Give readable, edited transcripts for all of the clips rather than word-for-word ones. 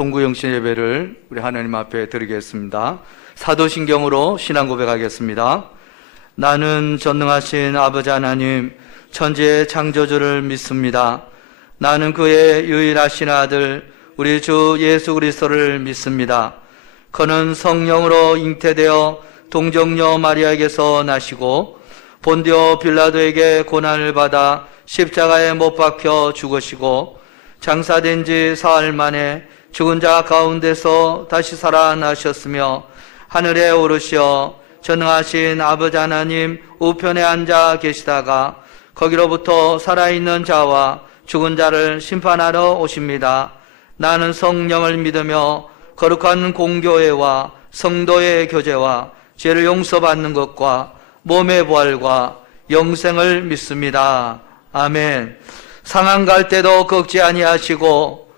송구영신 예배를 우리 하나님 앞에 드리겠습니다. 사도신경으로 신앙 고백하겠습니다. 나는 전능하신 아버지 하나님 천지의 창조주를 믿습니다. 나는 그의 유일하신 아들 우리 주 예수 그리스도를 믿습니다. 그는 성령으로 잉태되어 동정녀 마리아에게서 나시고 본디오 빌라도에게 고난을 받아 십자가에 못 박혀 죽으시고 장사된 지 사흘 만에 죽은 자 가운데서 다시 살아나셨으며 하늘에 오르시어 전능하신 아버지 하나님 우편에 앉아 계시다가 거기로부터 살아있는 자와 죽은 자를 심판하러 오십니다. 나는 성령을 믿으며 거룩한 공교회와 성도의 교제와 죄를 용서받는 것과 몸의 부활과 영생을 믿습니다. 아멘. 상한 갈 때도 꺾지 아니하시고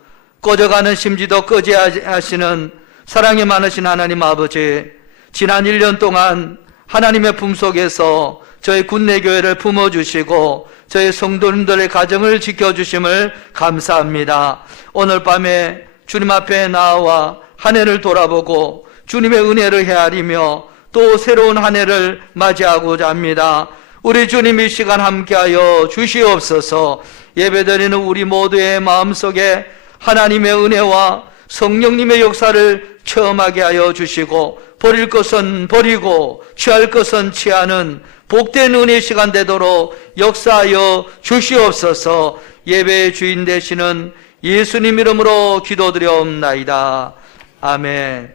꺼져가는 심지도 끄지 하시는 사랑이 많으신 하나님 아버지, 지난 1년 동안 하나님의 품속에서 저희 군내교회를 품어주시고 저희 성도님들의 가정을 지켜주심을 감사합니다. 오늘 밤에 주님 앞에 나와 한 해를 돌아보고 주님의 은혜를 헤아리며 또 새로운 한 해를 맞이하고자 합니다. 우리 주님 이 시간 함께하여 주시옵소서. 예배드리는 우리 모두의 마음속에 하나님의 은혜와 성령님의 역사를 체험하게 하여 주시고 버릴 것은 버리고 취할 것은 취하는 복된 은혜의 시간 되도록 역사하여 주시옵소서. 예배의 주인 되시는 예수님 이름으로 기도드려옵나이다. 아멘.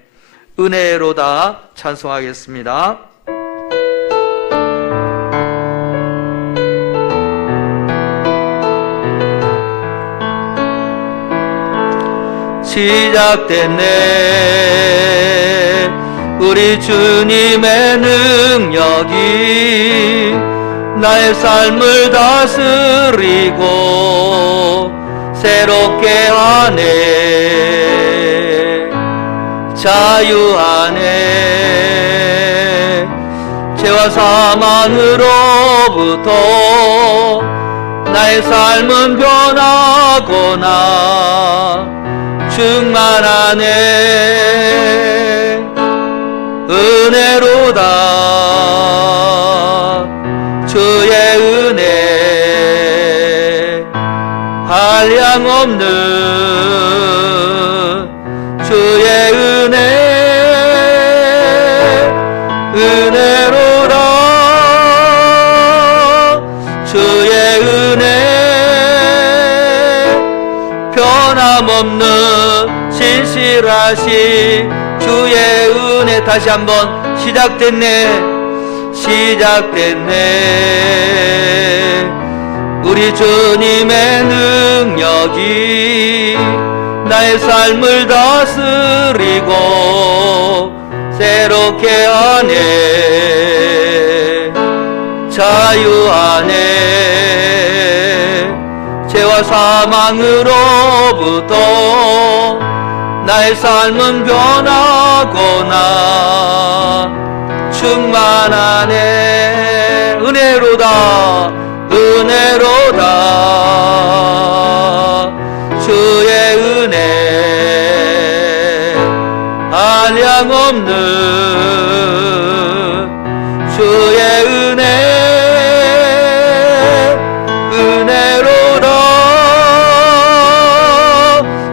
은혜로다 찬송하겠습니다. 시작됐네 우리 주님의 능력이 나의 삶을 다스리고 새롭게 하네 자유하네 죄와 사망으로부터 나의 삶은 변하거나 충만하네 은혜로다 주의 은혜 한량없는 주의 은혜 은혜로다 주의 은혜 변함없는 신실하시 주의 은혜 다시 한번 시작됐네 시작됐네 우리 주님의 능력이 나의 삶을 다스리고 새롭게 하네 자유하네 죄와 사망으로부터 나의 삶은 변하거나 충만하네 은혜로다 은혜로다 주의 은혜 한량없는 주의 은혜 은혜로다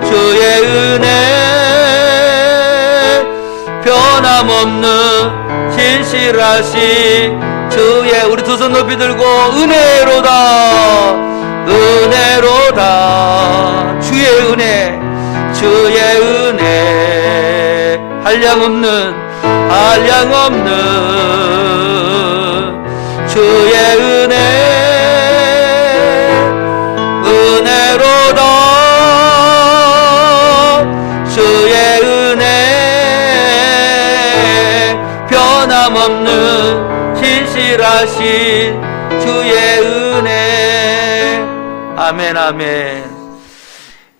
주의 은혜 변함없는 신실하시 주의 우리 두 손 높이 들고 은혜로다 은혜로다 주의 은혜 주의 은혜 한량없는 주의 은혜 은혜로다 주의 은혜 변함없는 신실하신 주의 은혜 아멘 아멘.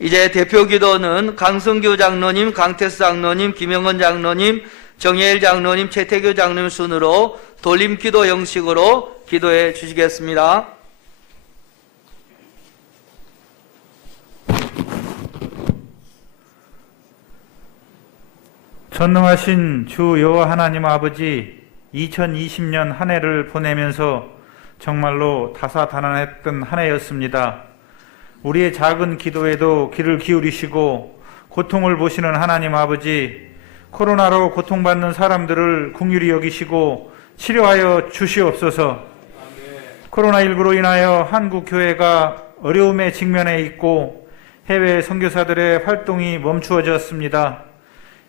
이제 대표 기도는 강성규 장로님, 강태수 장로님, 김영건 장로님, 정혜일 장로님, 최태규 장로님 순으로 돌림 기도 형식으로 기도해 주시겠습니다. 전능하신 주 여호와 하나님 아버지, 2020년 한 해를 보내면서 정말로 다사다난했던 한 해였습니다. 우리의 작은 기도에도 귀를 기울이시고 고통을 보시는 하나님 아버지, 코로나로 고통받는 사람들을 긍휼히 여기시고 치료하여 주시옵소서. 코로나19로 인하여 한국 교회가 어려움에 직면해 있고 해외 선교사들의 활동이 멈추어졌습니다.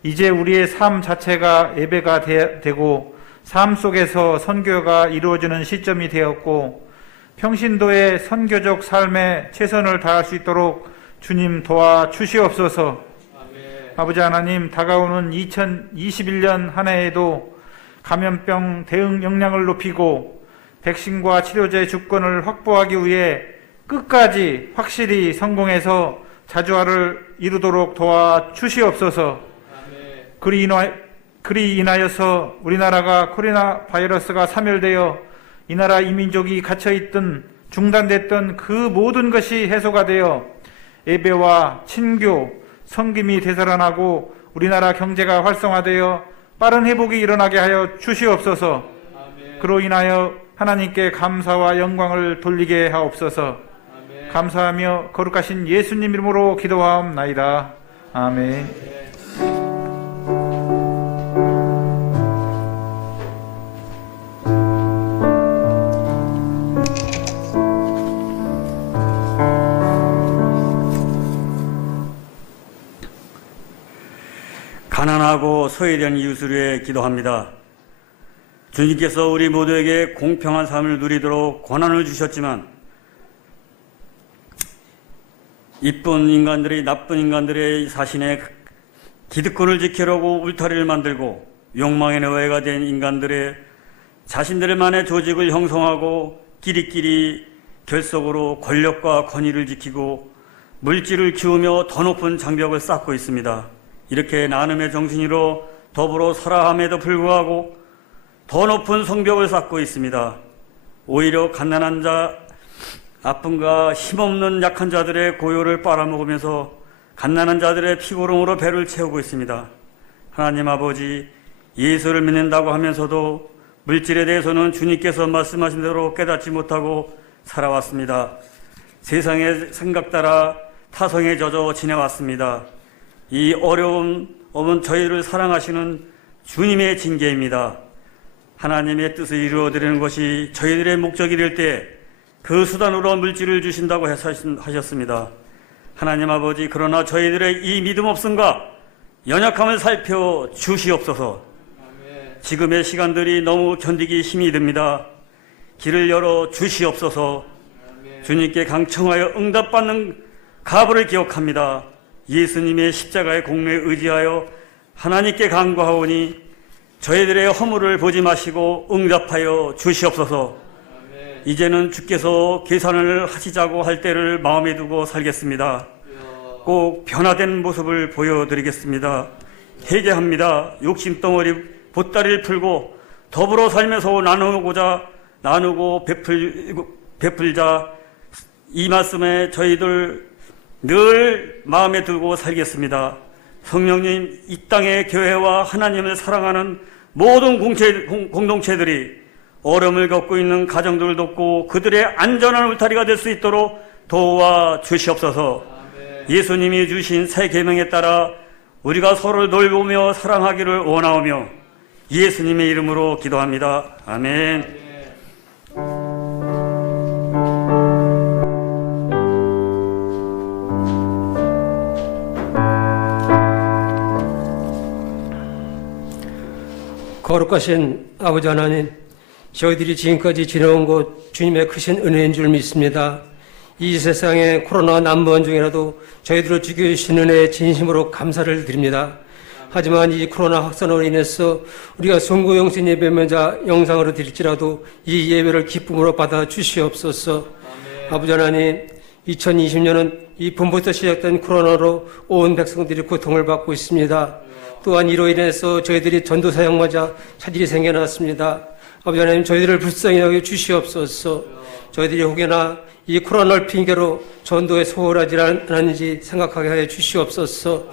이제 우리의 삶 자체가 예배가 되고 삶 속에서 선교가 이루어지는 시점이 되었고 평신도의 선교적 삶에 최선을 다할 수 있도록 주님 도와주시옵소서. 아버지 하나님, 다가오는 2021년 한 해에도 감염병 대응 역량을 높이고 백신과 치료제의 주권을 확보하기 위해 끝까지 확실히 성공해서 자주화를 이루도록 도와주시옵소서. 그리 인하여서 우리나라가 코로나 바이러스가 사멸되어 이 나라 이민족이 갇혀있던 중단됐던 그 모든 것이 해소가 되어 예배와 친교, 성김이 되살아나고 우리나라 경제가 활성화되어 빠른 회복이 일어나게 하여 주시옵소서. 그로 인하여 하나님께 감사와 영광을 돌리게 하옵소서. 감사하며 거룩하신 예수님 이름으로 기도하옵나이다. 아멘. 가난하고 소외된 이웃을 위해 기도합니다. 주님께서 우리 모두에게 공평한 삶을 누리도록 권한을 주셨지만 이쁜 인간들이 나쁜 인간들의 자신의 기득권을 지키려고 울타리를 만들고 욕망의 노예가 된 인간들의 자신들만의 조직을 형성하고 끼리끼리 결속으로 권력과 권위를 지키고 물질을 키우며 더 높은 장벽을 쌓고 있습니다. 이렇게 나눔의 정신으로 더불어 살아함에도 불구하고 더 높은 성벽을 쌓고 있습니다. 오히려 갓난한 자, 아픔과 힘없는 약한 자들의 고요를 빨아먹으면서 갓난한 자들의 피고름으로 배를 채우고 있습니다. 하나님 아버지, 예수를 믿는다고 하면서도 물질에 대해서는 주님께서 말씀하신 대로 깨닫지 못하고 살아왔습니다. 세상의 생각 따라 타성에 젖어 지내왔습니다. 이 어려움은 저희를 사랑하시는 주님의 징계입니다. 하나님의 뜻을 이루어드리는 것이 저희들의 목적이 될 때 그 수단으로 물질을 주신다고 하셨습니다. 하나님 아버지, 그러나 저희들의 이 믿음 없음과 연약함을 살펴 주시옵소서. 지금의 시간들이 너무 견디기 힘이 듭니다. 길을 열어 주시옵소서. 주님께 강청하여 응답받는 가부를 기억합니다. 예수님의 십자가의 공로에 의지하여 하나님께 간구하오니 저희들의 허물을 보지 마시고 응답하여 주시옵소서. 이제는 주께서 계산을 하시자고 할 때를 마음에 두고 살겠습니다. 꼭 변화된 모습을 보여드리겠습니다. 회개합니다. 욕심덩어리 보따리를 풀고 더불어 살면서 나누고 베풀자, 이 말씀에 저희들 늘 마음에 두고 살겠습니다. 성령님, 이 땅의 교회와 하나님을 사랑하는 모든 공동체들이 어려움을 겪고 있는 가정들을 돕고 그들의 안전한 울타리가 될 수 있도록 도와주시옵소서. 예수님이 주신 새 계명에 따라 우리가 서로를 돌보며 사랑하기를 원하오며 예수님의 이름으로 기도합니다. 아멘. 거룩하신 아버지 하나님, 저희들이 지금까지 지내온 것 주님의 크신 은혜인 줄 믿습니다. 이 세상에 코로나 난무한 중이라도 저희들을 죽여주신 은혜에 진심으로 감사를 드립니다. 하지만 이 코로나 확산으로 인해서 우리가 송구영신 예배면자 영상으로 드릴지라도 이 예배를 기쁨으로 받아 주시옵소서. 아버지 하나님, 2020년은 이 봄부터 시작된 코로나로 온 백성들이 고통을 받고 있습니다. 또한 이로 인해서 저희들이 전도 사역마저 차질이 생겨났습니다. 아버지 하나님, 저희들을 불쌍히 여겨 주시옵소서. 저희들이 혹여나 이 코로나를 핑계로 전도에 소홀하지 않았는지 생각하게 하여 주시옵소서.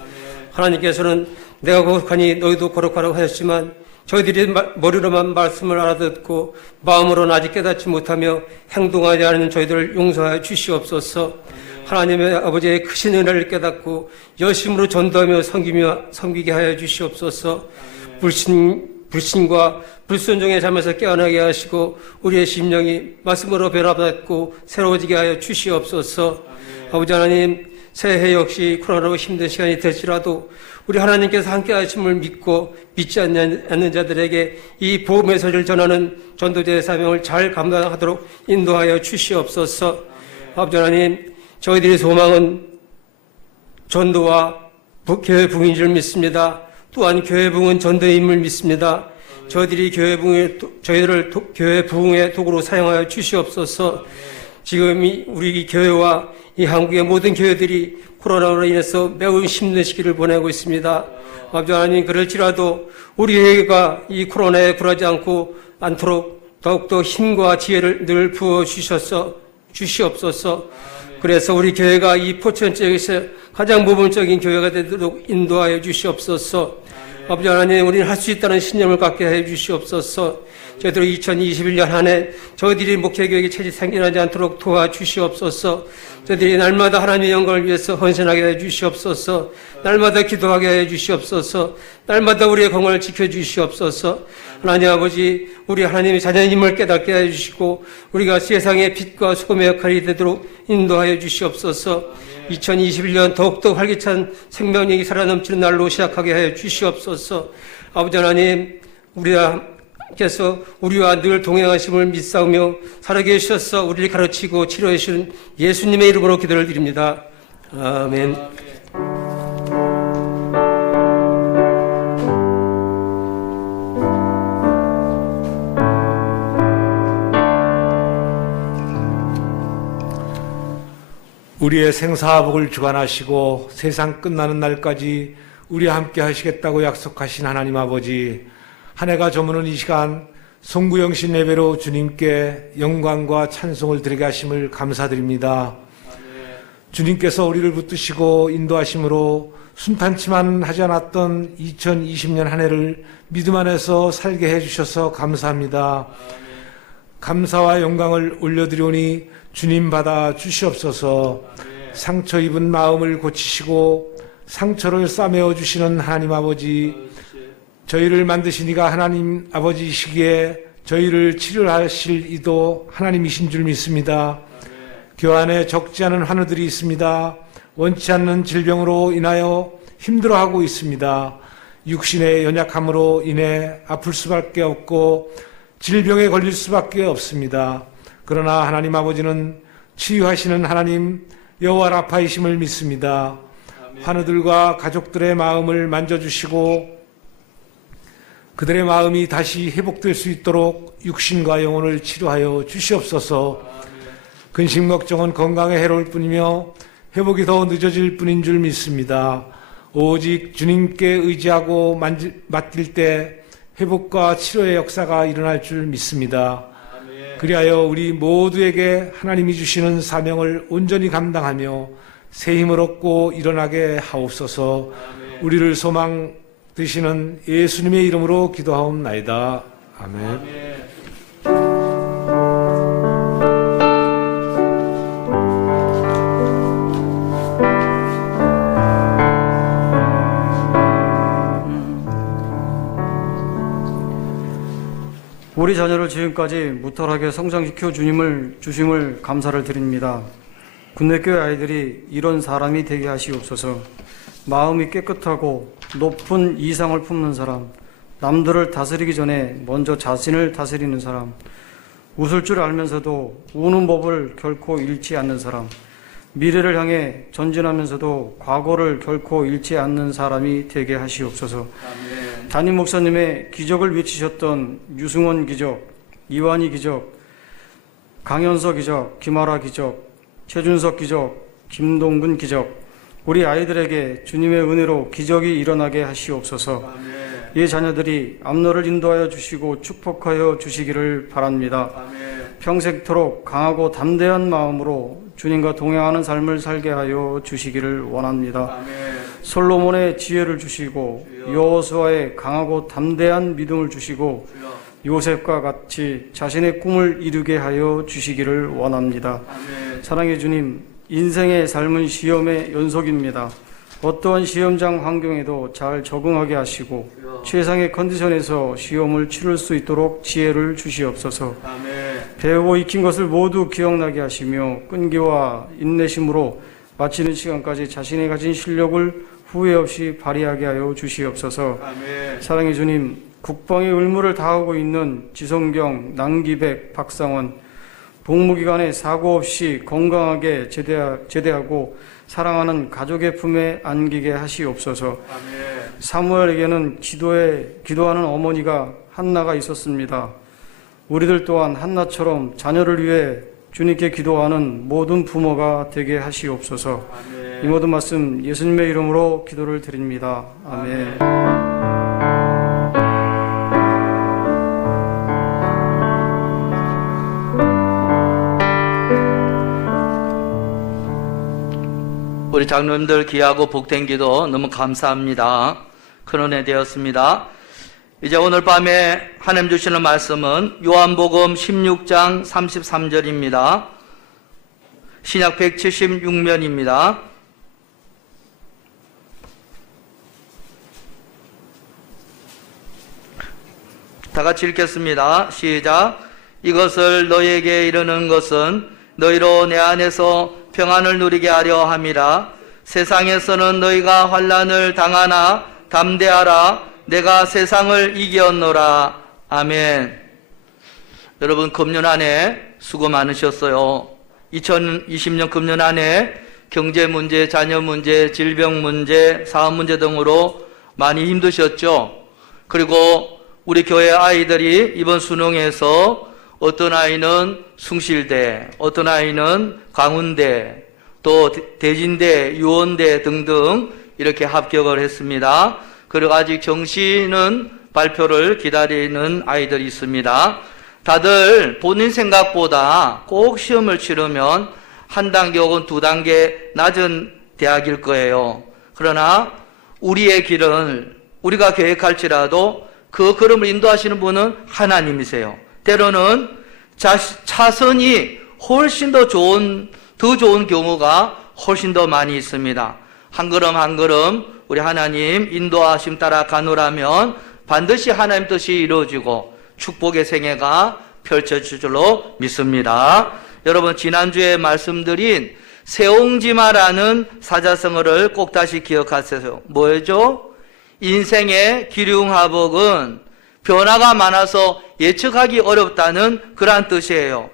하나님께서는 내가 거룩하니 너희도 거룩하라고 하셨지만 저희들이 머리로만 말씀을 알아듣고 마음으로는 아직 깨닫지 못하며 행동하지 않은 저희들을 용서하여 주시옵소서. 하나님의 아버지의 크신 은혜를 깨닫고 열심으로 전도하며 섬기게 하여 주시옵소서. 불신과 불순종의 잠에서 깨어나게 하시고 우리의 심령이 말씀으로 변화받고 새로워지게 하여 주시옵소서. 아버지 하나님, 새해 역시 코로나로 힘든 시간이 될지라도 우리 하나님께서 함께 하심을 믿고 믿지 않는 자들에게 이 복음의 소리를 전하는 전도자의 사명을 잘 감당하도록 인도하여 주시옵소서. 아버지 하나님, 저희들의 소망은 전도와 교회 부흥인 줄 믿습니다. 또한 교회 부흥은 전도임을 믿습니다. 저희들이 저희들을 교회 부흥의 도구로 사용하여 주시옵소서. 지금 우리 교회와 이 한국의 모든 교회들이 코로나로 인해서 매우 힘든 시기를 보내고 있습니다. 아버지 하나님, 그럴지라도 우리 교회가 이 코로나에 굴하지 않도록 더욱더 힘과 지혜를 늘 부어 주시옵소서. 그래서 우리 교회가 이 포천 지역에서 가장 모범적인 교회가 되도록 인도하여 주시옵소서. 아버지 하나님, 우리는 할 수 있다는 신념을 갖게 해 주시옵소서. 저희들 2021년 한 해 저희들이 목회교육에 체질 생겨나지 않도록 도와주시옵소서. 저희들이 날마다 하나님의 영광을 위해서 헌신하게 해 주시옵소서. 날마다 기도하게 해 주시옵소서. 날마다 우리의 건강을 지켜주시옵소서. 하나님 아버지, 우리 하나님의 자녀님을 깨닫게 해 주시고 우리가 세상의 빛과 소금의 역할이 되도록 인도하여 주시옵소서. 2021년 더욱더 활기찬 생명력이 살아넘치는 날로 시작하게 하여 주시옵소서. 아버지 하나님, 우리께서 우리와 늘 동행하심을 믿사오며 살아계셔서 우리를 가르치고 치료해 주시는 예수님의 이름으로 기도를 드립니다. 아멘. 우리의 생사복을 주관하시고 세상 끝나는 날까지 우리와 함께 하시겠다고 약속하신 하나님 아버지, 한 해가 저무는 이 시간 송구영신 예배로 주님께 영광과 찬송을 드리게 하심을 감사드립니다. 주님께서 우리를 붙드시고 인도하심으로 순탄치만 하지 않았던 2020년 한 해를 믿음 안에서 살게 해주셔서 감사합니다. 감사와 영광을 올려드리오니 주님 받아 주시옵소서. 상처 입은 마음을 고치시고 상처를 싸매어 주시는 하나님 아버지, 저희를 만드신 이가 하나님 아버지이시기에 저희를 치료하실 이도 하나님이신 줄 믿습니다. 교환에 적지 않은 환우들이 있습니다. 원치 않는 질병으로 인하여 힘들어하고 있습니다. 육신의 연약함으로 인해 아플 수밖에 없고 질병에 걸릴 수밖에 없습니다. 그러나 하나님 아버지는 치유하시는 하나님 여호와 라파이심을 믿습니다. 환우들과 가족들의 마음을 만져주시고 그들의 마음이 다시 회복될 수 있도록 육신과 영혼을 치료하여 주시옵소서. 근심 걱정은 건강에 해로울 뿐이며 회복이 더 늦어질 뿐인 줄 믿습니다. 오직 주님께 의지하고 맡길 때 회복과 치료의 역사가 일어날 줄 믿습니다. 그리하여 우리 모두에게 하나님이 주시는 사명을 온전히 감당하며 새 힘을 얻고 일어나게 하옵소서. 우리를 소망 되시는 예수님의 이름으로 기도하옵나이다. 아멘. 우리 자녀를 지금까지 무탈하게 성장시켜 주심을 감사를 드립니다. 군내교회 아이들이 이런 사람이 되게 하시옵소서. 마음이 깨끗하고 높은 이상을 품는 사람, 남들을 다스리기 전에 먼저 자신을 다스리는 사람, 웃을 줄 알면서도 우는 법을 결코 잃지 않는 사람, 미래를 향해 전진하면서도 과거를 결코 잃지 않는 사람이 되게 하시옵소서. 아멘. 담임 목사님의 기적을 외치셨던 유승원 기적, 이완희 기적, 강현서 기적, 김아라 기적, 최준석 기적, 김동근 기적, 우리 아이들에게 주님의 은혜로 기적이 일어나게 하시옵소서. 아멘. 이 자녀들이 앞날을 인도하여 주시고 축복하여 주시기를 바랍니다. 아멘. 평생토록 강하고 담대한 마음으로 주님과 동행하는 삶을 살게 하여 주시기를 원합니다. 아멘. 솔로몬의 지혜를 주시고 여호수아의 강하고 담대한 믿음을 주시고 요셉과 같이 자신의 꿈을 이루게 하여 주시기를 원합니다. 사랑의 주님, 인생의 삶은 시험의 연속입니다. 어떠한 시험장 환경에도 잘 적응하게 하시고 최상의 컨디션에서 시험을 치를 수 있도록 지혜를 주시옵소서. 배우고 익힌 것을 모두 기억나게 하시며 끈기와 인내심으로 마치는 시간까지 자신이 가진 실력을 후회 없이 발휘하게 하여 주시옵소서. 사랑의 주님, 국방의 의무를 다하고 있는 지성경, 남기백, 박상원, 복무기간에 사고 없이 건강하게 제대하고 사랑하는 가족의 품에 안기게 하시옵소서. 사무엘에게는 기도하는 어머니가 한나가 있었습니다. 우리들 또한 한나처럼 자녀를 위해 주님께 기도하는 모든 부모가 되게 하시옵소서. 이 모든 말씀 예수님의 이름으로 기도를 드립니다. 아멘. 우리 장로님들 귀하고 복된 기도 너무 감사합니다. 큰 은혜 되었습니다. 이제 오늘 밤에 하나님 주시는 말씀은 요한복음 16장 33절입니다. 신약 176면입니다. 다 같이 읽겠습니다. 시작. 이것을 너희에게 이르는 것은 너희로 내 안에서 평안을 누리게 하려 함이라. 세상에서는 너희가 환난을 당하나 담대하라. 내가 세상을 이겼노라. 아멘. 여러분, 금년 한 해 수고 많으셨어요. 2020년 금년 한 해 경제 문제, 자녀 문제, 질병 문제, 사업 문제 등으로 많이 힘드셨죠. 그리고 우리 교회 아이들이 이번 수능에서 어떤 아이는 숭실대, 어떤 아이는 강운대, 또 대진대, 유원대 등등 이렇게 합격을 했습니다. 그리고 아직 정시는 발표를 기다리는 아이들이 있습니다. 다들 본인 생각보다 꼭 시험을 치르면 한 단계 혹은 두 단계 낮은 대학일 거예요. 그러나 우리의 길은 우리가 계획할지라도 그 걸음을 인도하시는 분은 하나님이세요. 때로는 차선이 훨씬 더 좋은 경우가 훨씬 더 많이 있습니다. 한 걸음 한 걸음 우리 하나님 인도하심 따라 가노라면 반드시 하나님 뜻이 이루어지고 축복의 생애가 펼쳐질 줄로 믿습니다. 여러분, 지난주에 말씀드린 세옹지마라는 사자성어를 꼭 다시 기억하세요. 뭐죠? 인생의 기륭하복은 변화가 많아서 예측하기 어렵다는 그러한 뜻이에요.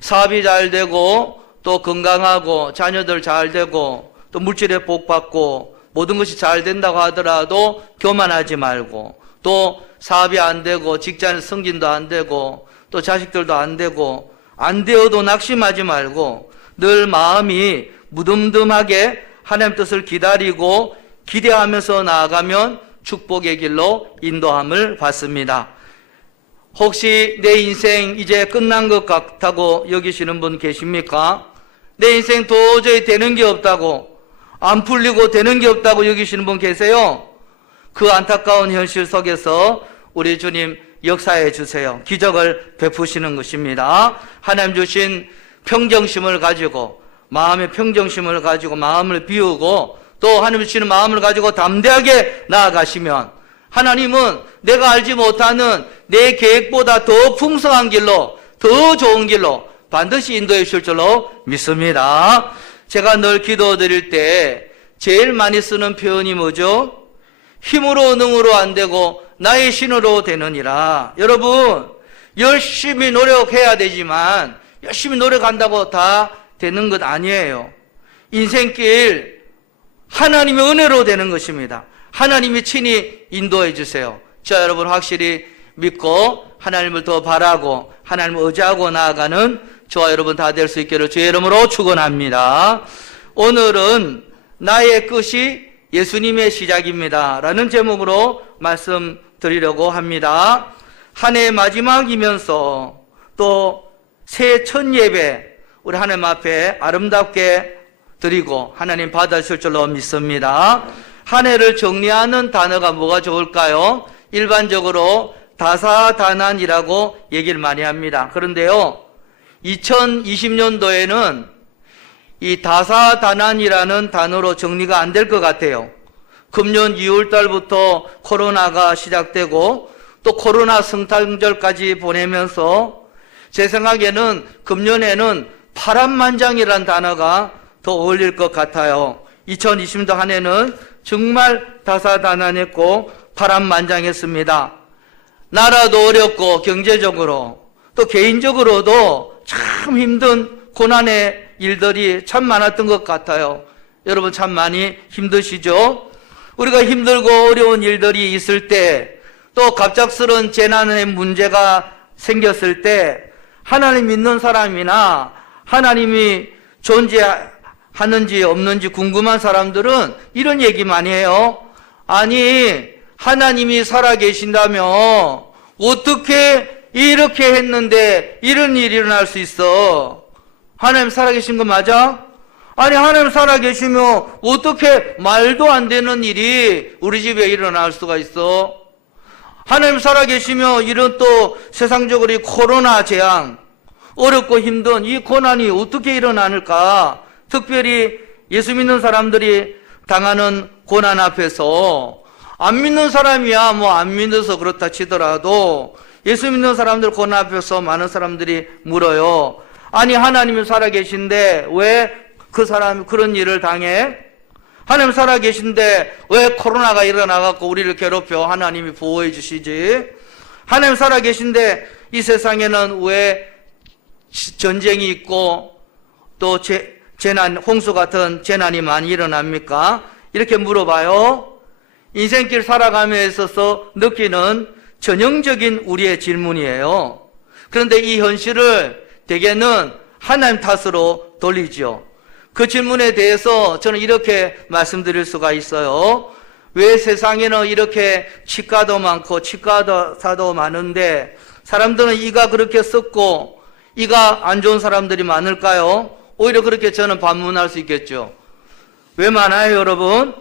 사업이 잘 되고 또 건강하고 자녀들 잘 되고 또 물질에 복 받고 모든 것이 잘 된다고 하더라도 교만하지 말고, 또 사업이 안 되고 직장에서 승진도 안 되고 또 자식들도 안 되고 안 되어도 낙심하지 말고 늘 마음이 무덤덤하게 하나님 뜻을 기다리고 기대하면서 나아가면 축복의 길로 인도함을 받습니다. 혹시 내 인생 이제 끝난 것 같다고 여기시는 분 계십니까? 내 인생 도저히 되는 게 없다고, 안 풀리고 되는 게 없다고 여기시는 분 계세요? 그 안타까운 현실 속에서 우리 주님 역사해 주세요. 기적을 베푸시는 것입니다. 하나님 주신 평정심을 가지고, 마음의 평정심을 가지고 마음을 비우고 또 하나님 주시는 마음을 가지고 담대하게 나아가시면 하나님은 내가 알지 못하는 내 계획보다 더 풍성한 길로, 더 좋은 길로 반드시 인도해 주실 줄로 믿습니다. 제가 늘 기도드릴 때 제일 많이 쓰는 표현이 뭐죠? 힘으로 능으로 안 되고 나의 신으로 되느니라. 여러분, 열심히 노력해야 되지만 열심히 노력한다고 다 되는 것 아니에요. 인생길 하나님의 은혜로 되는 것입니다. 하나님이 친히 인도해 주세요. 자, 여러분 확실히 믿고 하나님을 더 바라고 하나님을 의지하고 나아가는 저와 여러분 다 될 수 있기를 주의 이름으로 축원합니다. 오늘은 나의 끝이 예수님의 시작입니다 라는 제목으로 말씀드리려고 합니다. 한 해 마지막이면서 또 새 첫 예배 우리 하나님 앞에 아름답게 드리고 하나님 받으실 줄로 믿습니다. 한 해를 정리하는 단어가 뭐가 좋을까요? 일반적으로 다사다난이라고 얘기를 많이 합니다. 그런데요, 2020년도에는 이 다사다난이라는 단어로 정리가 안 될 것 같아요. 금년 2월 달부터 코로나가 시작되고 또 코로나 성탄절까지 보내면서 제 생각에는 금년에는 파란만장이라는 단어가 더 어울릴 것 같아요. 2020년도 한 해는 정말 다사다난했고 파란만장했습니다. 나라도 어렵고 경제적으로 또 개인적으로도 참 힘든 고난의 일들이 참 많았던 것 같아요. 여러분 참 많이 힘드시죠? 우리가 힘들고 어려운 일들이 있을 때 또 갑작스러운 재난의 문제가 생겼을 때 하나님 믿는 사람이나 하나님이 존재하는지 없는지 궁금한 사람들은 이런 얘기 많이 해요. 아니 하나님이 살아계신다면 어떻게 이렇게 했는데 이런 일이 일어날 수 있어? 하나님 살아계신 거 맞아? 아니 하나님 살아계시면 어떻게 말도 안 되는 일이 우리 집에 일어날 수가 있어? 하나님 살아계시면 이런 또 세상적으로 이 코로나 재앙, 어렵고 힘든 이 고난이 어떻게 일어나는가? 특별히 예수 믿는 사람들이 당하는 고난 앞에서 안 믿는 사람이야 뭐 안 믿어서 그렇다 치더라도 예수 믿는 사람들 고난 앞에서 많은 사람들이 물어요. 아니 하나님이 살아계신데 왜 그 사람이 그런 일을 당해? 하나님 살아계신데 왜 코로나가 일어나갖고 우리를 괴롭혀? 하나님이 보호해 주시지. 하나님 살아계신데 이 세상에는 왜 전쟁이 있고 또 재난, 홍수 같은 재난이 많이 일어납니까? 이렇게 물어봐요. 인생길 살아감에 있어서 느끼는 전형적인 우리의 질문이에요. 그런데 이 현실을 대개는 하나님 탓으로 돌리죠. 그 질문에 대해서 저는 이렇게 말씀드릴 수가 있어요. 왜 세상에는 이렇게 치과도 많고 치과사도 많은데 사람들은 이가 그렇게 썩고 이가 안 좋은 사람들이 많을까요? 오히려 그렇게 저는 반문할 수 있겠죠. 왜 많아요, 여러분?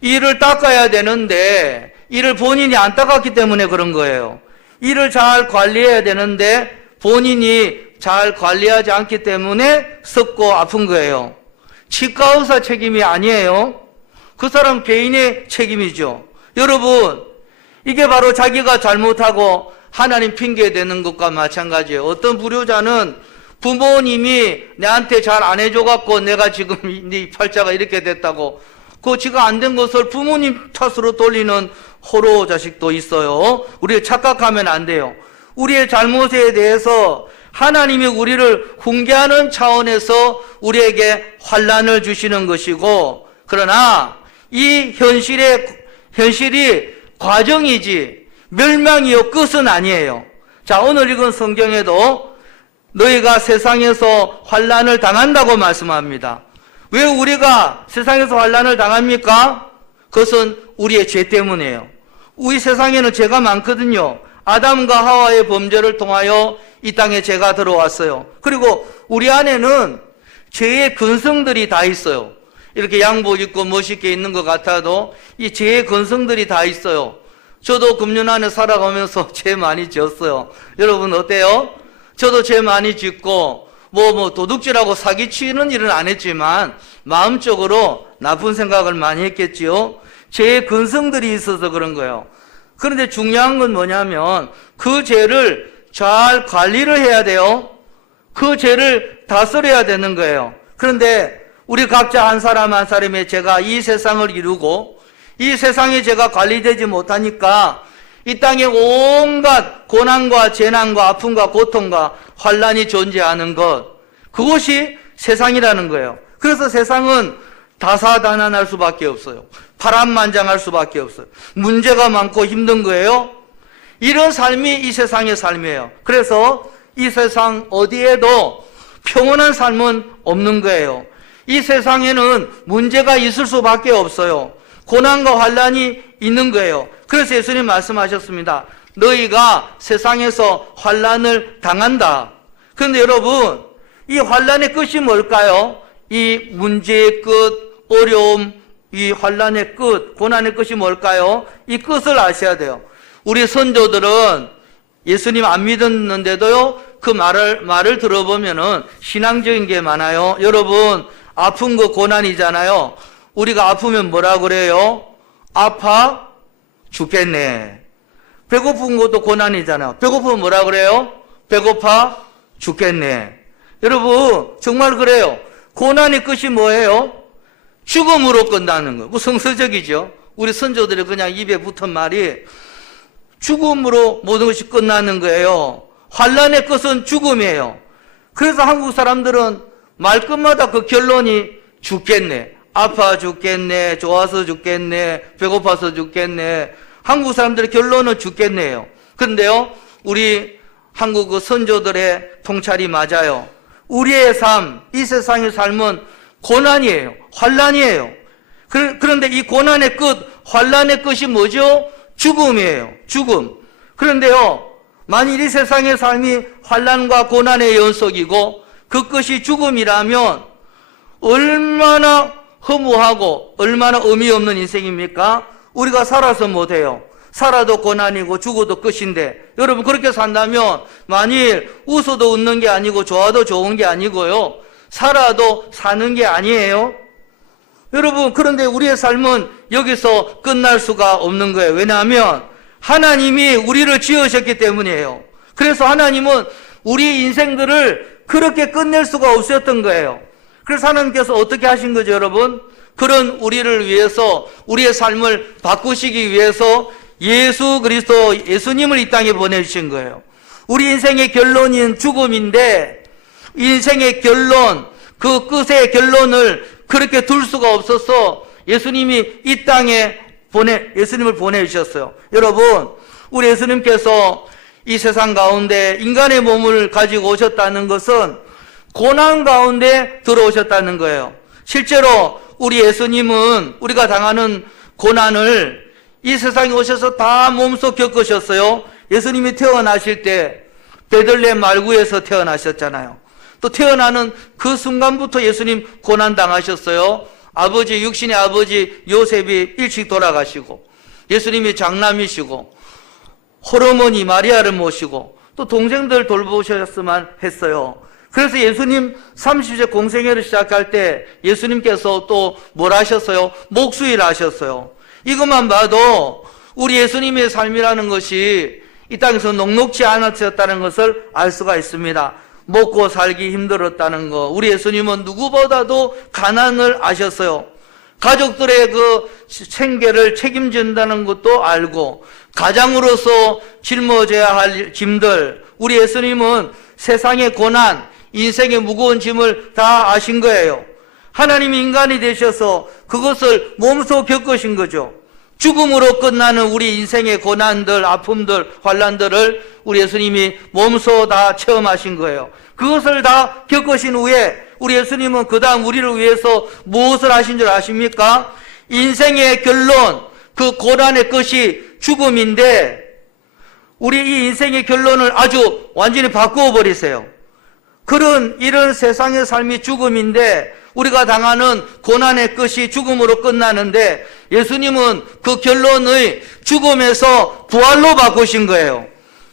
이를 닦아야 되는데 이를 본인이 안 닦았기 때문에 그런 거예요. 이를 잘 관리해야 되는데 본인이 잘 관리하지 않기 때문에 썩고 아픈 거예요. 치과 의사 책임이 아니에요. 그 사람 개인의 책임이죠. 여러분, 이게 바로 자기가 잘못하고 하나님 핑계 대는 것과 마찬가지예요. 어떤 불효자는 부모님이 내한테 잘 안 해줘갖고 내가 지금 네 팔자가 이렇게 됐다고 그 지가 안 된 것을 부모님 탓으로 돌리는 호로 자식도 있어요. 우리가 착각하면 안 돼요. 우리의 잘못에 대해서 하나님이 우리를 훈계하는 차원에서 우리에게 환난을 주시는 것이고, 그러나 이 현실이 과정이지 멸망이요 끝은 아니에요. 자, 오늘 읽은 성경에도 너희가 세상에서 환난을 당한다고 말씀합니다. 왜 우리가 세상에서 환난을 당합니까? 그것은 우리의 죄 때문이에요. 우리 세상에는 죄가 많거든요. 아담과 하와의 범죄를 통하여 이 땅에 죄가 들어왔어요. 그리고 우리 안에는 죄의 근성들이 다 있어요. 이렇게 양복 입고 멋있게 있는 것 같아도 이 죄의 근성들이 다 있어요. 저도 금년 안에 살아가면서 죄 많이 지었어요. 여러분 어때요? 저도 죄 많이 짓고 도둑질하고 사기치는 일은 안 했지만 마음적으로 나쁜 생각을 많이 했겠지요. 죄의 근성들이 있어서 그런 거예요. 그런데 중요한 건 뭐냐면 그 죄를 잘 관리를 해야 돼요. 그 죄를 다스려야 되는 거예요. 그런데 우리 각자 한 사람 한 사람의 죄가 이 세상을 이루고 이 세상의 죄가 관리되지 못하니까 이 땅에 온갖 고난과 재난과 아픔과 고통과 환난이 존재하는 것, 그것이 세상이라는 거예요. 그래서 세상은 다사다난할 수밖에 없어요. 파란만장할 수밖에 없어요. 문제가 많고 힘든 거예요. 이런 삶이 이 세상의 삶이에요. 그래서 이 세상 어디에도 평온한 삶은 없는 거예요. 이 세상에는 문제가 있을 수밖에 없어요. 고난과 환난이 있는 거예요. 그래서 예수님 말씀하셨습니다. 너희가 세상에서 환난을 당한다. 그런데 여러분, 이 환난의 끝이 뭘까요? 이 문제의 끝, 어려움, 이 환란의 끝, 고난의 끝이 뭘까요? 이 끝을 아셔야 돼요. 우리 선조들은 예수님 안 믿었는데도요, 그 말을 들어보면은 신앙적인 게 많아요. 여러분, 아픈 거 고난이잖아요. 우리가 아프면 뭐라 그래요? 아파 죽겠네. 배고픈 것도 고난이잖아요. 배고프면 뭐라 그래요? 배고파 죽겠네. 여러분, 정말 그래요. 고난의 끝이 뭐예요? 죽음으로 끝나는 거예요. 성서적이죠. 우리 선조들이 그냥 입에 붙은 말이 죽음으로 모든 것이 끝나는 거예요. 환란의 끝은 죽음이에요. 그래서 한국 사람들은 말끝마다 그 결론이 죽겠네. 아파 죽겠네. 좋아서 죽겠네. 배고파서 죽겠네. 한국 사람들의 결론은 죽겠네요. 그런데요, 우리 한국 그 선조들의 통찰이 맞아요. 우리의 삶, 이 세상의 삶은 고난이에요. 환란이에요. 그런데 이 고난의 끝, 환란의 끝이 뭐죠? 죽음이에요. 죽음. 그런데요, 만일 이 세상의 삶이 환란과 고난의 연속이고 그 끝이 죽음이라면 얼마나 허무하고 얼마나 의미 없는 인생입니까? 우리가 살아서 못해요. 살아도 고난이고 죽어도 끝인데, 여러분 그렇게 산다면 만일 웃어도 웃는 게 아니고 좋아도 좋은 게 아니고요, 살아도 사는 게 아니에요. 여러분, 그런데 우리의 삶은 여기서 끝날 수가 없는 거예요. 왜냐하면 하나님이 우리를 지으셨기 때문이에요. 그래서 하나님은 우리 인생들을 그렇게 끝낼 수가 없었던 거예요. 그래서 하나님께서 어떻게 하신 거죠, 여러분? 그런 우리를 위해서, 우리의 삶을 바꾸시기 위해서 예수 그리스도, 예수님을 이 땅에 보내주신 거예요. 우리 인생의 결론인 죽음인데, 인생의 결론, 그 끝의 결론을 그렇게 둘 수가 없어서 예수님이 이 땅에 예수님을 보내주셨어요. 여러분, 우리 예수님께서 이 세상 가운데 인간의 몸을 가지고 오셨다는 것은 고난 가운데 들어오셨다는 거예요. 실제로 우리 예수님은 우리가 당하는 고난을 이 세상에 오셔서 다 몸소 겪으셨어요. 예수님이 태어나실 때 베들레헴 말구에서 태어나셨잖아요. 또 태어나는 그 순간부터 예수님 고난 당하셨어요. 육신의 아버지 요셉이 일찍 돌아가시고, 예수님이 장남이시고, 홀어머니 마리아를 모시고, 또 동생들 돌보셨으면 했어요. 그래서 예수님 30세 공생애를 시작할 때 예수님께서 또 뭘 하셨어요? 목수일 하셨어요. 이것만 봐도 우리 예수님의 삶이라는 것이 이 땅에서 녹록지 않았었다는 것을 알 수가 있습니다. 먹고 살기 힘들었다는 거. 우리 예수님은 누구보다도 가난을 아셨어요. 가족들의 그 생계를 책임진다는 것도 알고, 가장으로서 짊어져야 할 짐들, 우리 예수님은 세상의 고난, 인생의 무거운 짐을 다 아신 거예요. 하나님이 인간이 되셔서 그것을 몸소 겪으신 거죠. 죽음으로 끝나는 우리 인생의 고난들, 아픔들, 환난들을 우리 예수님이 몸소 다 체험하신 거예요. 그것을 다 겪으신 후에 우리 예수님은 그 다음 우리를 위해서 무엇을 하신 줄 아십니까? 인생의 결론, 그 고난의 끝이 죽음인데, 우리 이 인생의 결론을 아주 완전히 바꾸어 버리세요. 이런 세상의 삶이 죽음인데 우리가 당하는 고난의 끝이 죽음으로 끝나는데, 예수님은 그 결론의 죽음에서 부활로 바꾸신 거예요.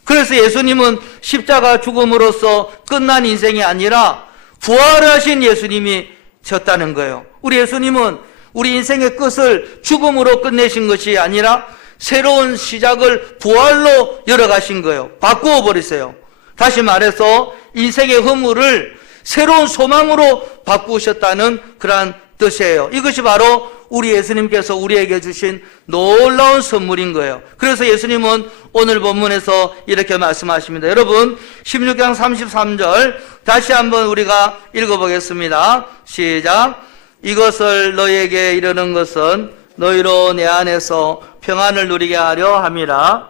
그래서 예수님은 십자가 죽음으로써 끝난 인생이 아니라 부활하신 예수님이 졌다는 거예요. 우리 예수님은 우리 인생의 끝을 죽음으로 끝내신 것이 아니라 새로운 시작을 부활로 열어가신 거예요. 바꾸어 버리세요. 다시 말해서 인생의 허물을 새로운 소망으로 바꾸셨다는 그러한 뜻이에요. 이것이 바로 우리 예수님께서 우리에게 주신 놀라운 선물인 거예요. 그래서 예수님은 오늘 본문에서 이렇게 말씀하십니다. 여러분, 16장 33절 다시 한번 우리가 읽어보겠습니다. 시작. 이것을 너희에게 이르는 것은 너희로 내 안에서 평안을 누리게 하려 함이라.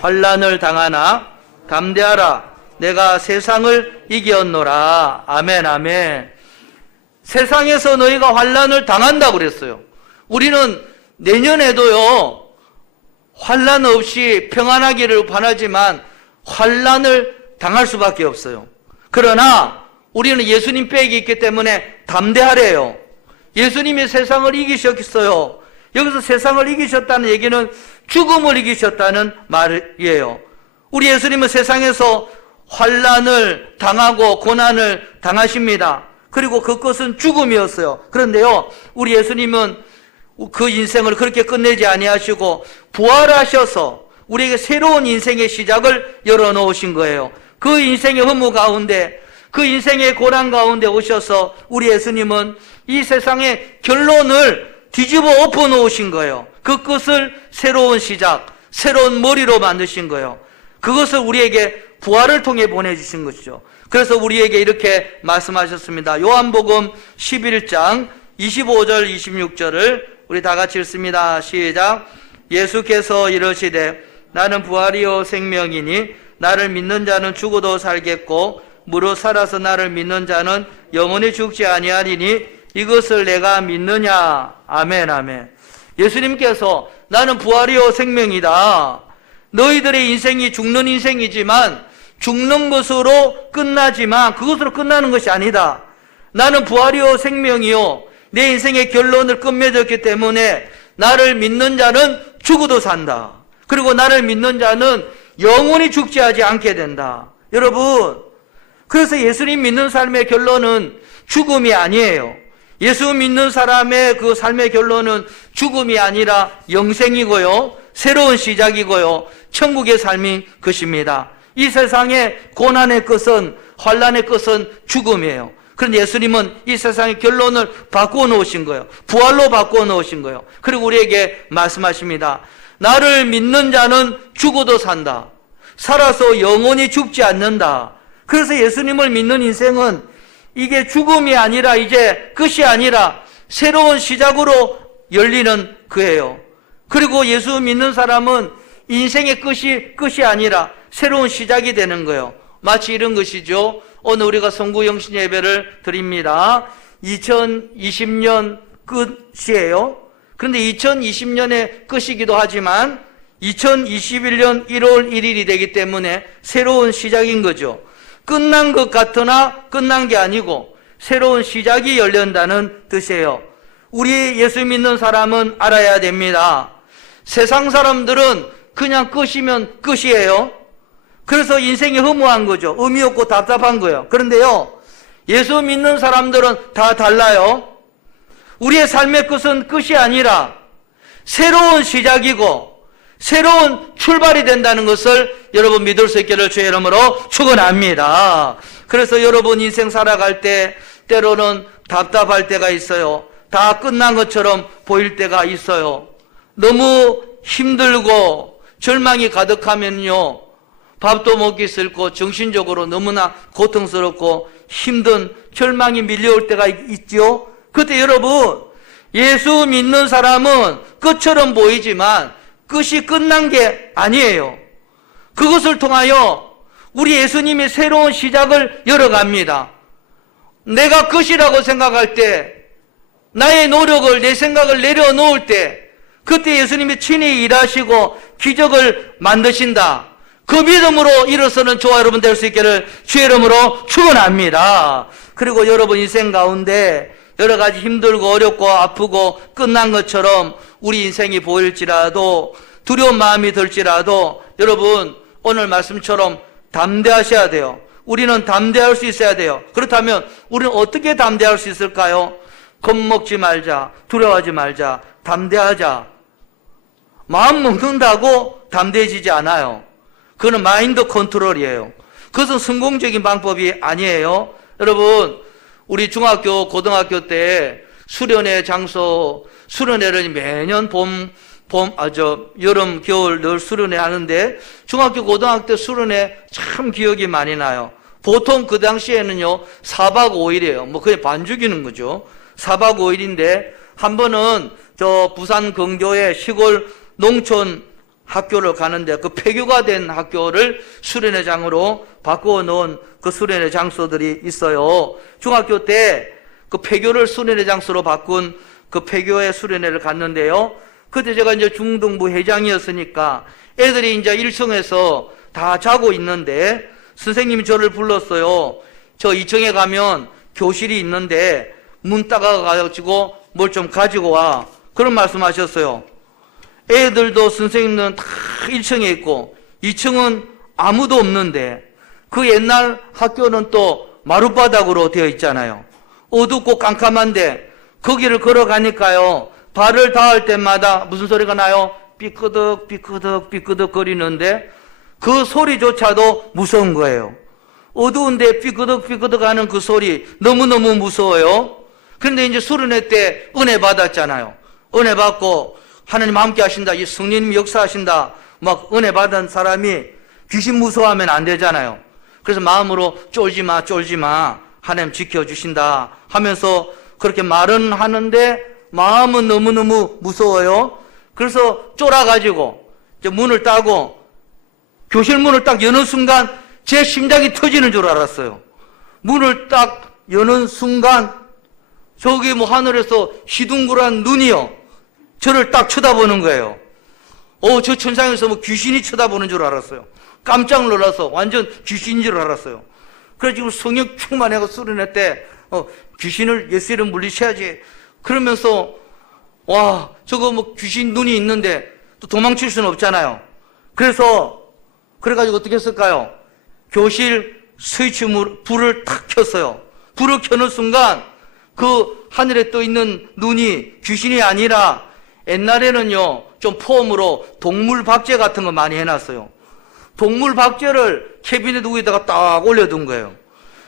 환난을 당하나 담대하라. 내가 세상을 이겼노라. 아멘, 아멘. 세상에서 너희가 환난을 당한다고 그랬어요. 우리는 내년에도요, 환난 없이 평안하기를 바라지만 환난을 당할 수밖에 없어요. 그러나 우리는 예수님 백이 있기 때문에 담대하래요. 예수님이 세상을 이기셨어요. 여기서 세상을 이기셨다는 얘기는 죽음을 이기셨다는 말이에요. 우리 예수님은 세상에서 환난을 당하고 고난을 당하십니다. 그리고 그것은 죽음이었어요. 그런데요, 우리 예수님은 그 인생을 그렇게 끝내지 아니하시고 부활하셔서 우리에게 새로운 인생의 시작을 열어놓으신 거예요. 그 인생의 허무 가운데, 그 인생의 고난 가운데 오셔서 우리 예수님은 이 세상의 결론을 뒤집어 엎어 놓으신 거예요. 그 끝을 새로운 시작, 새로운 머리로 만드신 거예요. 그것을 우리에게 부활을 통해 보내주신 것이죠. 그래서 우리에게 이렇게 말씀하셨습니다. 요한복음 11장 25절 26절을 우리 다 같이 읽습니다. 시작. 예수께서 이르시되 나는 부활이요 생명이니 나를 믿는 자는 죽어도 살겠고 무릇 살아서 나를 믿는 자는 영원히 죽지 아니하리니 이것을 내가 믿느냐. 아멘 아멘. 예수님께서 나는 부활이요 생명이다. 너희들의 인생이 죽는 인생이지만 죽는 것으로 끝나지만 그것으로 끝나는 것이 아니다. 나는 부활이요 생명이요 내 인생의 결론을 끝맺었기 때문에 나를 믿는 자는 죽어도 산다. 그리고 나를 믿는 자는 영원히 죽지 하지 않게 된다. 여러분, 그래서 예수님 믿는 삶의 결론은 죽음이 아니에요. 예수 믿는 사람의 그 삶의 결론은 죽음이 아니라 영생이고요, 새로운 시작이고요, 천국의 삶인 것입니다. 이 세상의 고난의 끝은, 환난의 끝은 죽음이에요. 그런데 예수님은 이 세상의 결론을 바꾸어 놓으신 거예요. 부활로 바꾸어 놓으신 거예요. 그리고 우리에게 말씀하십니다. 나를 믿는 자는 죽어도 산다. 살아서 영원히 죽지 않는다. 그래서 예수님을 믿는 인생은 이게 죽음이 아니라 이제 끝이 아니라 새로운 시작으로 열리는 거예요. 그리고 예수 믿는 사람은 인생의 끝이 아니라 새로운 시작이 되는 거예요. 마치 이런 것이죠. 오늘 우리가 성구영신 예배를 드립니다. 2020년 끝이에요. 그런데 2020년의 끝이기도 하지만 2021년 1월 1일이 되기 때문에 새로운 시작인 거죠. 끝난 것 같으나 끝난 게 아니고 새로운 시작이 열린다는 뜻이에요. 우리 예수 믿는 사람은 알아야 됩니다. 세상 사람들은 그냥 끝이면 끝이에요. 그래서 인생이 허무한 거죠. 의미 없고 답답한 거예요. 그런데요, 예수 믿는 사람들은 다 달라요. 우리의 삶의 끝은 끝이 아니라 새로운 시작이고 새로운 출발이 된다는 것을 여러분 믿을 수 있기를 주의 이름으로 축원합니다. 그래서 여러분 인생 살아갈 때 때로는 답답할 때가 있어요. 다 끝난 것처럼 보일 때가 있어요. 너무 힘들고 절망이 가득하면요, 밥도 먹기 싫고 정신적으로 너무나 고통스럽고 힘든 절망이 밀려올 때가 있죠. 그때 여러분, 예수 믿는 사람은 끝처럼 보이지만 끝이 끝난 게 아니에요. 그것을 통하여 우리 예수님이 새로운 시작을 열어갑니다. 내가 끝이라고 생각할 때, 나의 노력을, 내 생각을 내려놓을 때, 그때 예수님이 친히 일하시고 기적을 만드신다. 그 믿음으로 일어서는 저와 여러분 될 수 있기를 주의 이름으로 축원합니다. 그리고 여러분 인생 가운데 여러 가지 힘들고 어렵고 아프고 끝난 것처럼 우리 인생이 보일지라도, 두려운 마음이 들지라도 여러분 오늘 말씀처럼 담대하셔야 돼요. 우리는 담대할 수 있어야 돼요. 그렇다면 우리는 어떻게 담대할 수 있을까요? 겁먹지 말자, 두려워하지 말자, 담대하자. 마음 먹는다고 담대해지지 않아요. 그거는 마인드 컨트롤이에요. 그것은 성공적인 방법이 아니에요. 여러분, 우리 중학교, 고등학교 때 수련회 장소, 수련회를 매년 여름, 겨울 늘 수련회 하는데 중학교, 고등학교 때 수련회 참 기억이 많이 나요. 보통 그 당시에는요, 4박 5일이에요. 뭐 그냥 반죽이는 거죠. 4박 5일인데 한 번은 저 부산 근교의 시골 농촌 학교를 가는데 그 폐교가 된 학교를 수련회장으로 바꾸어 놓은 그 수련회 장소들이 있어요. 중학교 때 그 폐교를 수련회 장소로 바꾼 그 폐교의 수련회를 갔는데요. 그때 제가 이제 중등부 회장이었으니까 애들이 이제 1층에서 다 자고 있는데 선생님이 저를 불렀어요. 저 2층에 가면 교실이 있는데 문 따가가지고 뭘 좀 가지고 와. 그런 말씀 하셨어요. 애들도 선생님들은 다 1층에 있고 2층은 아무도 없는데 그 옛날 학교는 또 마룻바닥으로 되어 있잖아요. 어둡고 깜깜한데 거기를 걸어가니까요. 발을 닿을 때마다 무슨 소리가 나요? 삐끄덕 삐끄덕 삐끄덕 거리는데 그 소리조차도 무서운 거예요. 어두운데 삐끄덕 삐끄덕 하는 그 소리 너무너무 무서워요. 그런데 이제 수련회 때 은혜 받았잖아요. 은혜 받고 하나님 함께 하신다, 이 성령님 역사하신다, 막 은혜 받은 사람이 귀신 무서워하면 안 되잖아요. 그래서 마음으로 쫄지 마, 하나님 지켜주신다 하면서 그렇게 말은 하는데 마음은 너무너무 무서워요. 그래서 쫄아가지고 이제 문을 따고 교실 문을 딱 여는 순간 제 심장이 터지는 줄 알았어요. 문을 딱 여는 순간 저기 뭐 하늘에서 희둥그란 눈이요, 저를 딱 쳐다보는 거예요. 저 천상에서 뭐 귀신이 쳐다보는 줄 알았어요. 깜짝 놀라서 완전 귀신인 줄 알았어요. 그래서 지금 성령 충만하고 수련회 때 귀신을 예수 이름 물리쳐야지 그러면서 와, 저거 뭐 귀신 눈이 있는데 또 도망칠 수는 없잖아요. 그래가지고 어떻게 했을까요? 교실 스위치 불을 탁 켰어요. 불을 켜는 순간 그 하늘에 떠 있는 눈이 귀신이 아니라 옛날에는요 좀 폼으로 동물 박제 같은 거 많이 해놨어요. 동물 박제를 캐비넷 위에다가 딱 올려둔 거예요.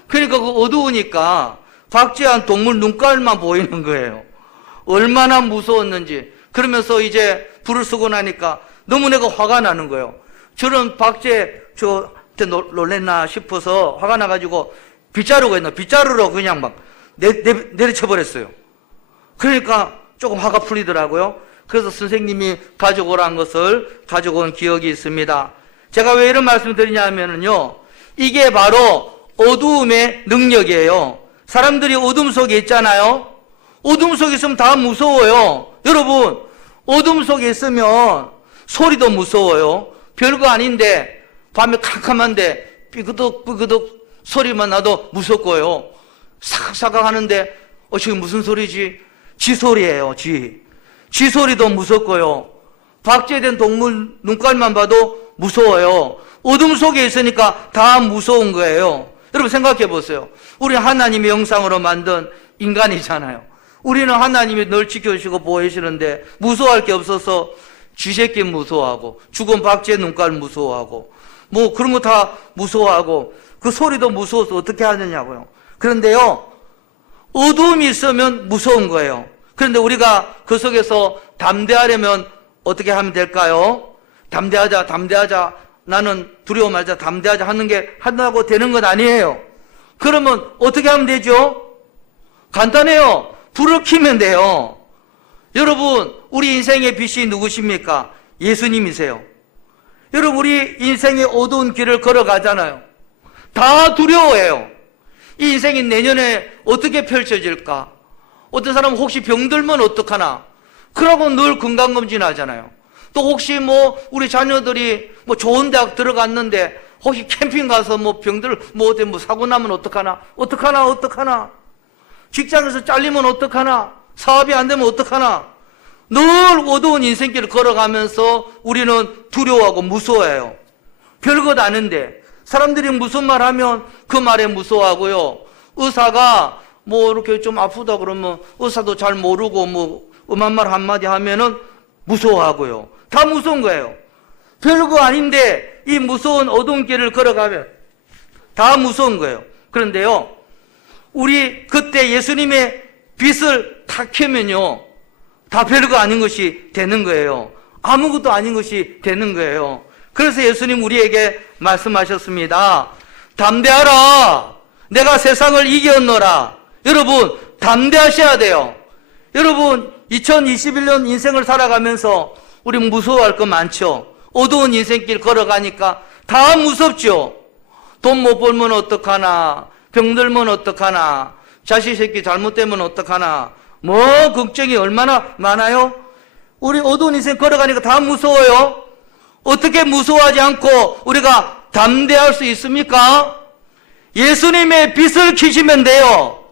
그러니까 그 어두우니까 박제한 동물 눈깔만 보이는 거예요. 얼마나 무서웠는지. 그러면서 이제 불을 쓰고 나니까 너무 내가 화가 나는 거예요. 저런 박제 저한테 놀랬나 싶어서 화가 나가지고 빗자루가 있나 빗자루로 그냥 막 내리쳐버렸어요. 그러니까 조금 화가 풀리더라고요. 그래서 선생님이 가져오라는 것을 가져온 기억이 있습니다. 제가 왜 이런 말씀을 드리냐면요, 이게 바로 어두움의 능력이에요. 사람들이 어둠 속에 있잖아요. 어둠 속에 있으면 다 무서워요. 여러분, 어둠 속에 있으면 소리도 무서워요. 별거 아닌데 밤에 캄캄한데 삐그덕 삐그덕 소리만 나도 무섭고요. 사각사각 하는데 지금 무슨 소리지? 쥐 소리예요. 쥐 소리도 무섭고요. 박제된 동물 눈깔만 봐도 무서워요. 어둠 속에 있으니까 다 무서운 거예요. 여러분 생각해 보세요. 우리 하나님의 형상으로 만든 인간이잖아요. 우리는 하나님이 늘 지켜주시고 보호해주시는데 무서워할 게 없어서 쥐새끼 무서워하고 죽은 박제 눈깔 무서워하고 뭐 그런 거 다 무서워하고 그 소리도 무서워서 어떻게 하느냐고요. 그런데요, 어두움이 있으면 무서운 거예요. 그런데 우리가 그 속에서 담대하려면 어떻게 하면 될까요? 담대하자. 나는 두려워 말자. 담대하자 하는 게 한다고 되는 건 아니에요. 그러면 어떻게 하면 되죠? 간단해요. 불을 켜면 돼요. 여러분, 우리 인생의 빛이 누구십니까? 예수님이세요. 여러분, 우리 인생의 어두운 길을 걸어가잖아요. 다 두려워해요. 이 인생이 내년에 어떻게 펼쳐질까? 어떤 사람은 혹시 병들면 어떡하나? 그러고 늘 건강검진 하잖아요. 또 혹시 뭐 우리 자녀들이 뭐 좋은 대학 들어갔는데 혹시 캠핑 가서 뭐 병들 뭐 어디 뭐 사고 나면 어떡하나? 직장에서 잘리면 어떡하나? 사업이 안 되면 어떡하나? 늘 어두운 인생길을 걸어가면서 우리는 두려워하고 무서워해요. 별것 아닌데 사람들이 무슨 말 하면 그 말에 무서워하고요. 의사가 뭐 이렇게 좀 아프다 그러면 의사도 잘 모르고 뭐 음한 말 한마디 하면은 무서워하고요. 다 무서운 거예요. 별거 아닌데 이 무서운 어두운 길을 걸어가면 다 무서운 거예요. 그런데요, 우리 그때 예수님의 빛을 탁 켜면요, 다 별거 아닌 것이 되는 거예요. 아무것도 아닌 것이 되는 거예요. 그래서 예수님 우리에게 말씀하셨습니다. 담대하라. 내가 세상을 이겼노라. 여러분, 담대하셔야 돼요. 여러분, 2021년 인생을 살아가면서 우리 무서워할 거 많죠. 어두운 인생길 걸어가니까 다 무섭죠. 돈 못 벌면 어떡하나, 병들면 어떡하나, 자식 새끼 잘못되면 어떡하나, 뭐 걱정이 얼마나 많아요. 우리 어두운 인생 걸어가니까 다 무서워요. 어떻게 무서워하지 않고 우리가 담대할 수 있습니까? 예수님의 빛을 켜시면 돼요.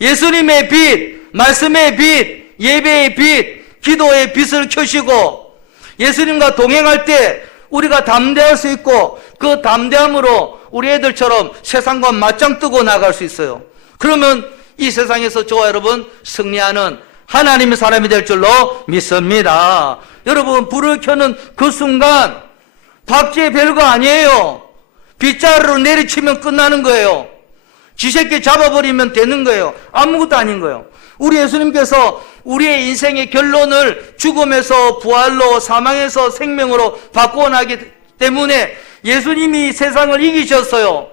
예수님의 빛, 말씀의 빛, 예배의 빛, 기도의 빛을 켜시고 예수님과 동행할 때 우리가 담대할 수 있고 그 담대함으로 우리 애들처럼 세상과 맞짱 뜨고 나갈 수 있어요. 그러면 이 세상에서 저와 여러분 승리하는 하나님의 사람이 될 줄로 믿습니다. 여러분, 불을 켜는 그 순간 박쥐의 별거 아니에요. 빗자루로 내리치면 끝나는 거예요. 쥐새끼 잡아버리면 되는 거예요. 아무것도 아닌 거예요. 우리 예수님께서 우리의 인생의 결론을 죽음에서 부활로, 사망에서 생명으로 바꿔나기 때문에 예수님이 세상을 이기셨어요.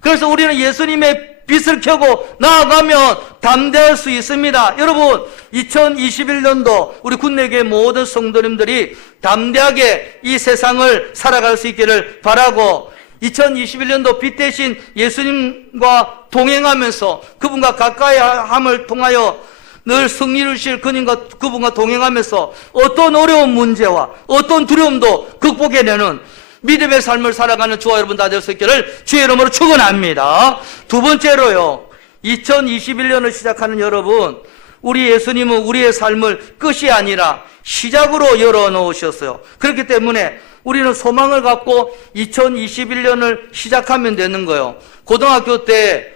그래서 우리는 예수님의 빛을 켜고 나아가면 담대할 수 있습니다. 여러분, 2021년도 우리 군내교회 모든 성도님들이 담대하게 이 세상을 살아갈 수 있기를 바라고 2021년도 빛 대신 예수님과 동행하면서 그분과 가까이 함을 통하여 늘 승리를 실 그분과 동행하면서 어떤 어려운 문제와 어떤 두려움도 극복해내는 믿음의 삶을 살아가는 저와 여러분 다 될 수 있기를 주의 이름으로 축원합니다. 두 번째로요, 2021년을 시작하는 여러분, 우리 예수님은 우리의 삶을 끝이 아니라 시작으로 열어놓으셨어요. 그렇기 때문에 우리는 소망을 갖고 2021년을 시작하면 되는 거예요. 고등학교 때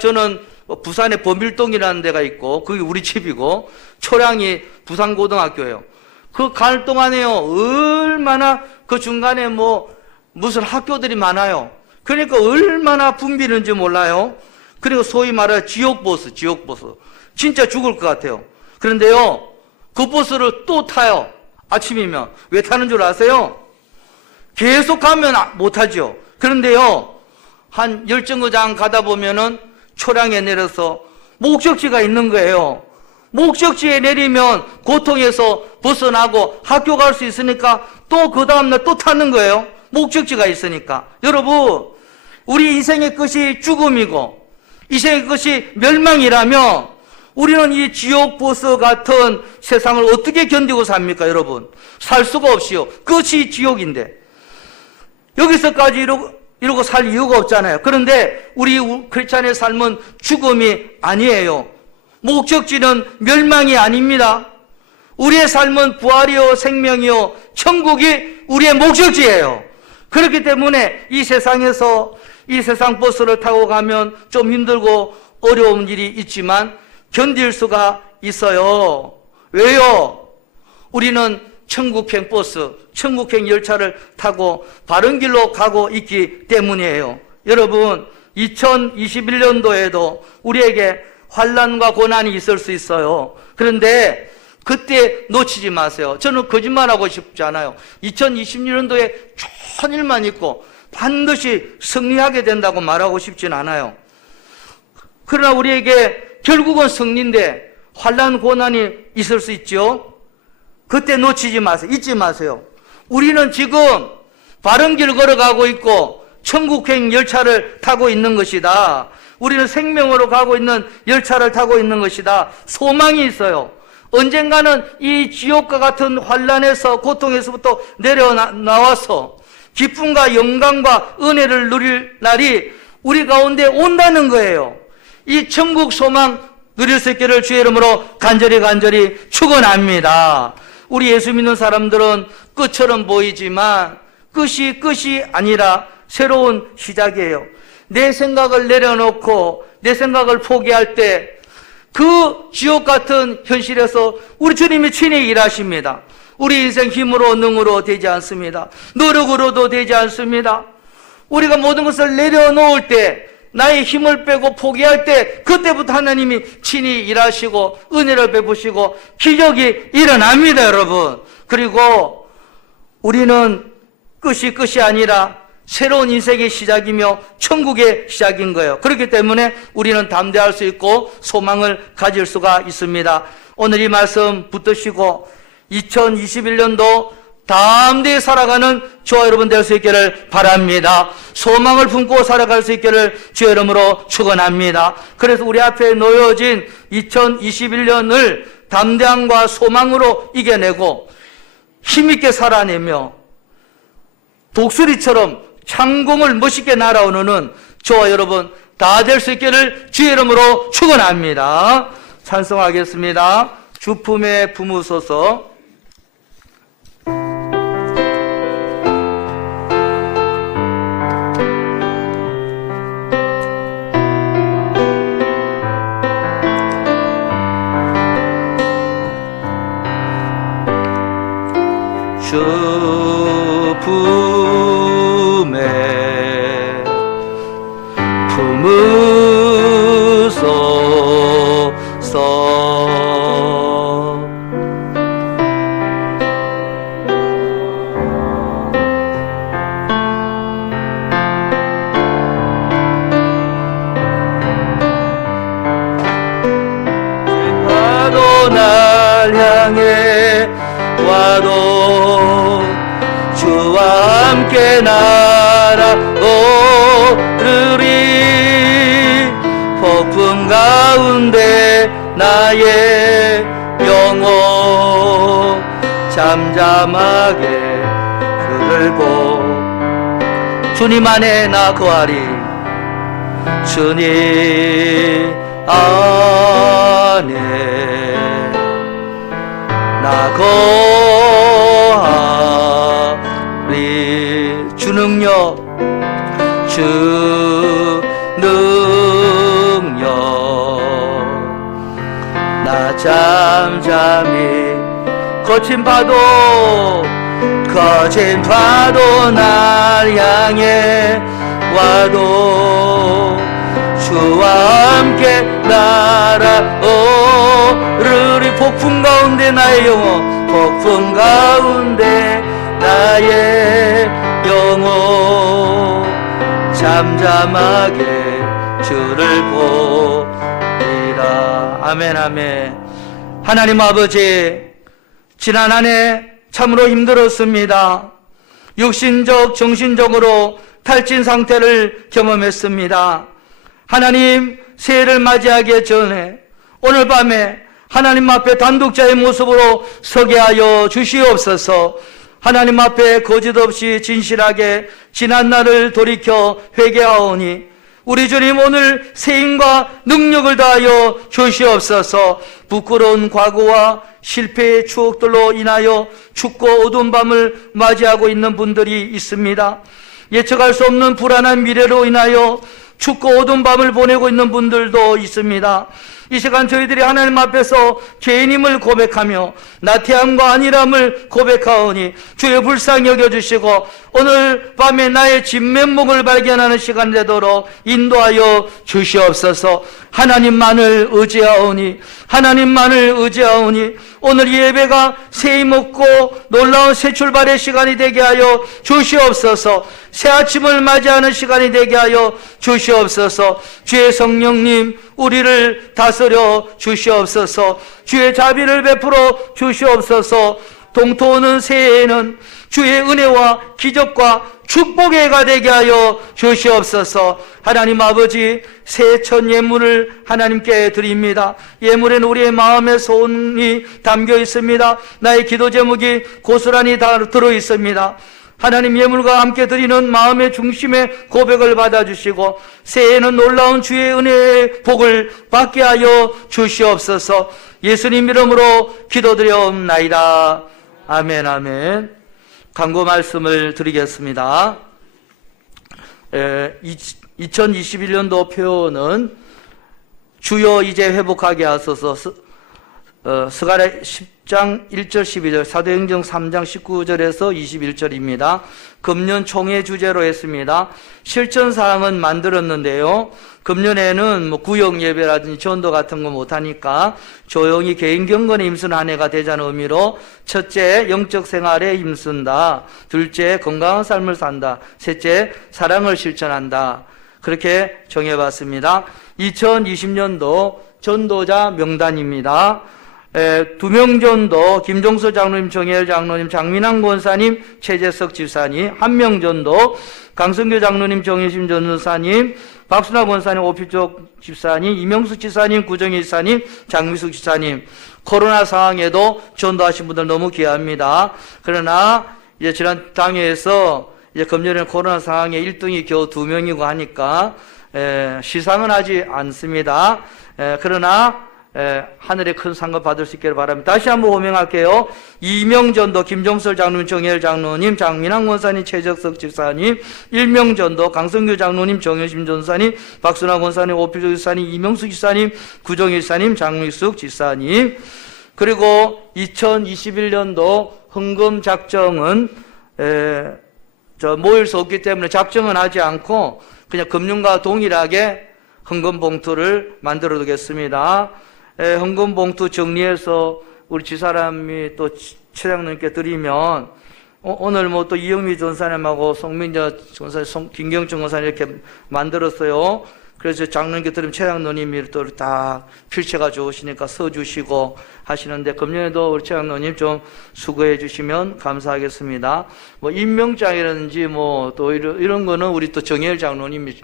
저는 부산에 범일동이라는 데가 있고 그게 우리 집이고 초량이 부산고등학교예요. 그 갈 동안에요, 얼마나 그 중간에 무슨 학교들이 많아요. 그러니까 얼마나 붐비는지 몰라요. 그리고 소위 말해 지옥버스. 진짜 죽을 것 같아요. 그런데요, 그 버스를 또 타요. 아침이면. 왜 타는 줄 아세요? 계속 가면 못 타죠. 그런데요, 한 열정거장 가다 보면은 초량에 내려서 목적지가 있는 거예요. 목적지에 내리면 고통에서 벗어나고 학교 갈 수 있으니까 또 그 다음날 또 타는 거예요. 목적지가 있으니까. 여러분, 우리 인생의 끝이 죽음이고 인생의 끝이 멸망이라면 우리는 이 지옥버스 같은 세상을 어떻게 견디고 삽니까, 여러분? 살 수가 없이요. 끝이 지옥인데. 여기서까지 이러고 살 이유가 없잖아요. 그런데 우리 크리스찬의 삶은 죽음이 아니에요. 목적지는 멸망이 아닙니다. 우리의 삶은 부활이요, 생명이요, 천국이 우리의 목적지예요. 그렇기 때문에 이 세상에서 이 세상 버스를 타고 가면 좀 힘들고 어려운 일이 있지만 견딜 수가 있어요. 왜요? 우리는 천국행 버스, 천국행 열차를 타고 바른 길로 가고 있기 때문이에요. 여러분, 2021년도에도 우리에게 환난과 고난이 있을 수 있어요. 그런데 그때 놓치지 마세요. 저는 거짓말하고 싶지 않아요. 2026년도에 좋은 일만 있고 반드시 승리하게 된다고 말하고 싶진 않아요. 그러나 우리에게 결국은 승리인데 환난 고난이 있을 수 있죠. 그때 놓치지 마세요. 잊지 마세요. 우리는 지금 바른 길 걸어가고 있고 천국행 열차를 타고 있는 것이다. 우리는 생명으로 가고 있는 열차를 타고 있는 것이다. 소망이 있어요. 언젠가는 이 지옥과 같은 환난에서 고통에서부터 내려나와서 기쁨과 영광과 은혜를 누릴 날이 우리 가운데 온다는 거예요. 이 천국 소망 누릴 수 있기를 주의 이름으로 간절히 축원합니다. 우리 예수 믿는 사람들은 끝처럼 보이지만 끝이 아니라 새로운 시작이에요. 내 생각을 내려놓고 내 생각을 포기할 때 그 지옥 같은 현실에서 우리 주님이 친히 일하십니다. 우리 인생 힘으로 능으로 되지 않습니다. 노력으로도 되지 않습니다. 우리가 모든 것을 내려놓을 때, 나의 힘을 빼고 포기할 때 그때부터 하나님이 친히 일하시고 은혜를 베푸시고 기적이 일어납니다, 여러분. 그리고 우리는 끝이 아니라 새로운 인생의 시작이며 천국의 시작인 거예요. 그렇기 때문에 우리는 담대할 수 있고 소망을 가질 수가 있습니다. 오늘 이 말씀 붙드시고 2021년도 담대히 살아가는 저와 여러분 될 수 있기를 바랍니다. 소망을 품고 살아갈 수 있기를 주의 이름으로 축원합니다. 그래서 우리 앞에 놓여진 2021년을 담대함과 소망으로 이겨내고 힘있게 살아내며 독수리처럼 창공을 멋있게 날아오르는 저와 여러분 다 될 수 있기를 주의 이름으로 축원합니다. 찬송하겠습니다. 주품에 품으소서. 주품에 품으소서. 와도 날 향해 와도 주와 함께 날아오르리. 폭풍 가운데 나의 영혼 잠잠하게 그를 보 주님 안에 나 거하리. 주님 안에 나 거하리. 주 능력 주 능력 나 잠잠히 거친 파도 날 향해 와도 주와 함께 날아오르리. 폭풍 가운데 나의 영혼 폭풍 가운데 나의 영혼 잠잠하게 주를 보리라. 아멘 아멘. 하나님 아버지, 지난 한 해 참으로 힘들었습니다. 육신적 정신적으로 탈진 상태를 경험했습니다. 하나님, 새해를 맞이하기 전에 오늘 밤에 하나님 앞에 단독자의 모습으로 서게 하여 주시옵소서. 하나님 앞에 거짓없이 진실하게 지난 날을 돌이켜 회개하오니 우리 주님 오늘 세임과 능력을 다하여 주시옵소서. 부끄러운 과거와 실패의 추억들로 인하여 춥고 어두운 밤을 맞이하고 있는 분들이 있습니다. 예측할 수 없는 불안한 미래로 인하여 춥고 어두운 밤을 보내고 있는 분들도 있습니다. 이 시간 저희들이 하나님 앞에서 죄인임을 고백하며 나태함과 안일함을 고백하오니 주의 불쌍히 여겨주시고 오늘 밤에 나의 진면목을 발견하는 시간 되도록 인도하여 주시옵소서. 하나님만을 의지하오니 오늘 이 예배가 새힘 얻고 놀라운 새 출발의 시간이 되게 하여 주시옵소서. 새 아침을 맞이하는 시간이 되게 하여 주시옵소서. 주의 성령님 우리를 다스려 주시옵소서. 주의 자비를 베풀어 주시옵소서. 동토오는 새해에는 주의 은혜와 기적과 축복의 해가 되게 하여 주시옵소서. 하나님 아버지, 새해 첫 예물을 하나님께 드립니다. 예물에는 우리의 마음의 소원이 담겨 있습니다. 나의 기도 제목이 고스란히 다 들어 있습니다. 하나님, 예물과 함께 드리는 마음의 중심의 고백을 받아주시고 새해에는 놀라운 주의 은혜의 복을 받게 하여 주시옵소서. 예수님 이름으로 기도드려옵나이다. 아멘 아멘. 간구 말씀을 드리겠습니다. 2021년도 표는 주여 이제 회복하게 하소서. 스가랴 10장 1절 12절, 사도행전 3장 19절에서 21절입니다. 금년 총회 주제로 했습니다. 실천사항은 만들었는데요. 금년에는 구역 예배라든지 전도 같은 거 못하니까 조용히 개인 경건에 힘쓴 한 해가 되자는 의미로 첫째, 영적 생활에 힘쓴다. 둘째, 건강한 삶을 산다. 셋째, 사랑을 실천한다. 그렇게 정해봤습니다. 2020년도 전도자 명단입니다. 2명 전도, 김종서 장로님, 정혜열 장로님, 장민환 권사님, 최재석 집사님. 1명 전도, 강성규 장로님, 정혜심 전도사님, 박순하 권사님, 오피쪽 집사님, 이명숙 지사님, 구정희 지사님, 장미숙 지사님. 코로나 상황에도 전도하신 분들 너무 귀합니다. 그러나 이제 지난 당회에서 이제 금년에는 코로나 상황에 1등이 겨우 2명이고 하니까 시상은 하지 않습니다. 그러나 하늘의 큰 상급 받을 수 있기를 바랍니다. 다시 한번 호명할게요. 이명전도 김종설 장로님, 정혜열 장로님, 장민환 권사님, 최적석 집사님, 일명전도 강성규 장로님, 정효심 전사님, 박순환 권사님, 오필조 집사님, 이명숙 집사님, 구정일 집사님, 장미숙 집사님. 그리고 2021년도 헌금 작정은 모일 수 없기 때문에 작정은 하지 않고 그냥 금융과 동일하게 헌금 봉투를 만들어 두겠습니다. 헌금 봉투 정리해서 우리 지사람이 또 최장로님께 드리면 오늘 뭐 또 이영미 전사님하고 송민자 전사님, 김경정 전사님 이렇게 만들었어요. 그래서 장로님께 드리면 최장로님이 또 다 필체가 좋으시니까 써주시고 하시는데 금년에도 우리 최장로님 좀 수고해 주시면 감사하겠습니다. 뭐 임명장이라든지 뭐 또 이런 거는 우리 또 정혜일 장로님이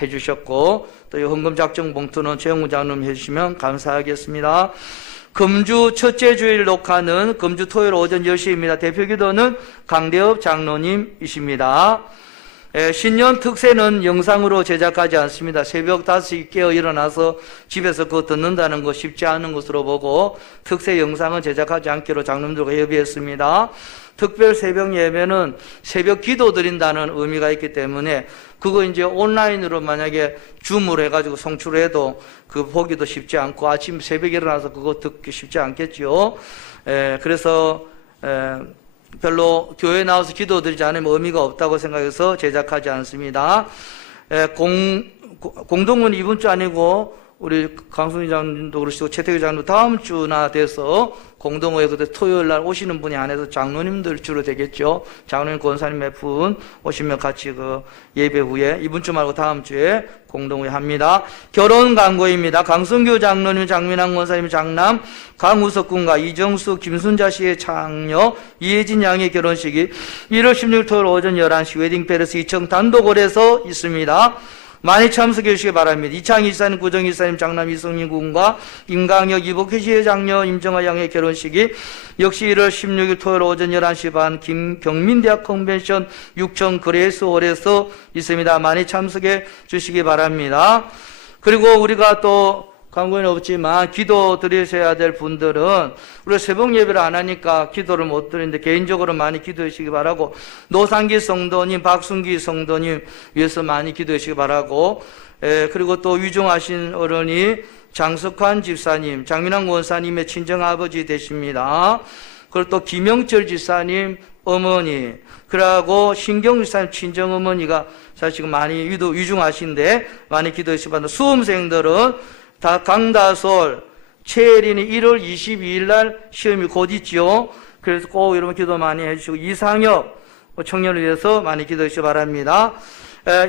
해주셨고 또 이 헌금 작정 봉투는 최영우 장로님 해주시면 감사하겠습니다. 금주 첫째 주일 녹화는 금주 토요일 오전 10시입니다. 대표기도는 강대업 장로님이십니다. 신년 특세는 영상으로 제작하지 않습니다. 새벽 5시 깨어 일어나서 집에서 그거 듣는다는 거 쉽지 않은 것으로 보고 특세 영상은 제작하지 않기로 장로님들과 협의했습니다. 특별 새벽 예배는 새벽 기도 드린다는 의미가 있기 때문에 그거 이제 온라인으로 만약에 줌으로 해가지고 송출해도 그 보기도 쉽지 않고 아침 새벽에 일어나서 그거 듣기 쉽지 않겠죠. 그래서 별로 교회에 나와서 기도 드리지 않으면 의미가 없다고 생각해서 제작하지 않습니다. 공동은 이번 주 아니고 우리 강순희 장로님도 그러시고 최태규 장로도 다음 주나 돼서 공동회에 그때 토요일 날 오시는 분이 안 해서 장로님들 주로 되겠죠. 장로님 권사님 몇 분 오시면 같이 그 예배 후에 이번 주 말고 다음 주에 공동회 합니다. 결혼 광고입니다. 강성규 장로님, 장민환 권사님 장남, 강우석 군과 이정수, 김순자 씨의 장녀 이혜진 양의 결혼식이 1월 16일 토요일 오전 11시 웨딩페레스 2층 단독홀에서 있습니다. 많이 참석해 주시기 바랍니다. 이창희 이사님, 구정희 이사님 장남 이성민 군과 임강혁, 이복희 씨의 장녀 임정아 양의 결혼식이 역시 1월 16일 토요일 오전 11시 반 김경민대학 컨벤션 6층 그레이스홀에서 있습니다. 많이 참석해 주시기 바랍니다. 그리고 우리가 또 광고는 없지만 기도 드리셔야 될 분들은 우리가 새벽 예배를 안 하니까 기도를 못 드리는데 개인적으로 많이 기도해 주시기 바라고 노상기 성도님, 박순기 성도님 위해서 많이 기도해 주시기 바라고 그리고 또 위중하신 어른이 장석환 집사님, 장민환 권사님의 친정아버지 되십니다. 그리고 또 김영철 집사님 어머니 그러고 신경 집사님 친정어머니가 사실 지금 많이 위중하신데 많이 기도해 주시기 바랍니다. 수험생들은 다 강다솔, 최혜린이 1월 22일 날 시험이 곧 있죠. 그래서 꼭 여러분 기도 많이 해주시고 이상혁 청년을 위해서 많이 기도해 주시기 바랍니다.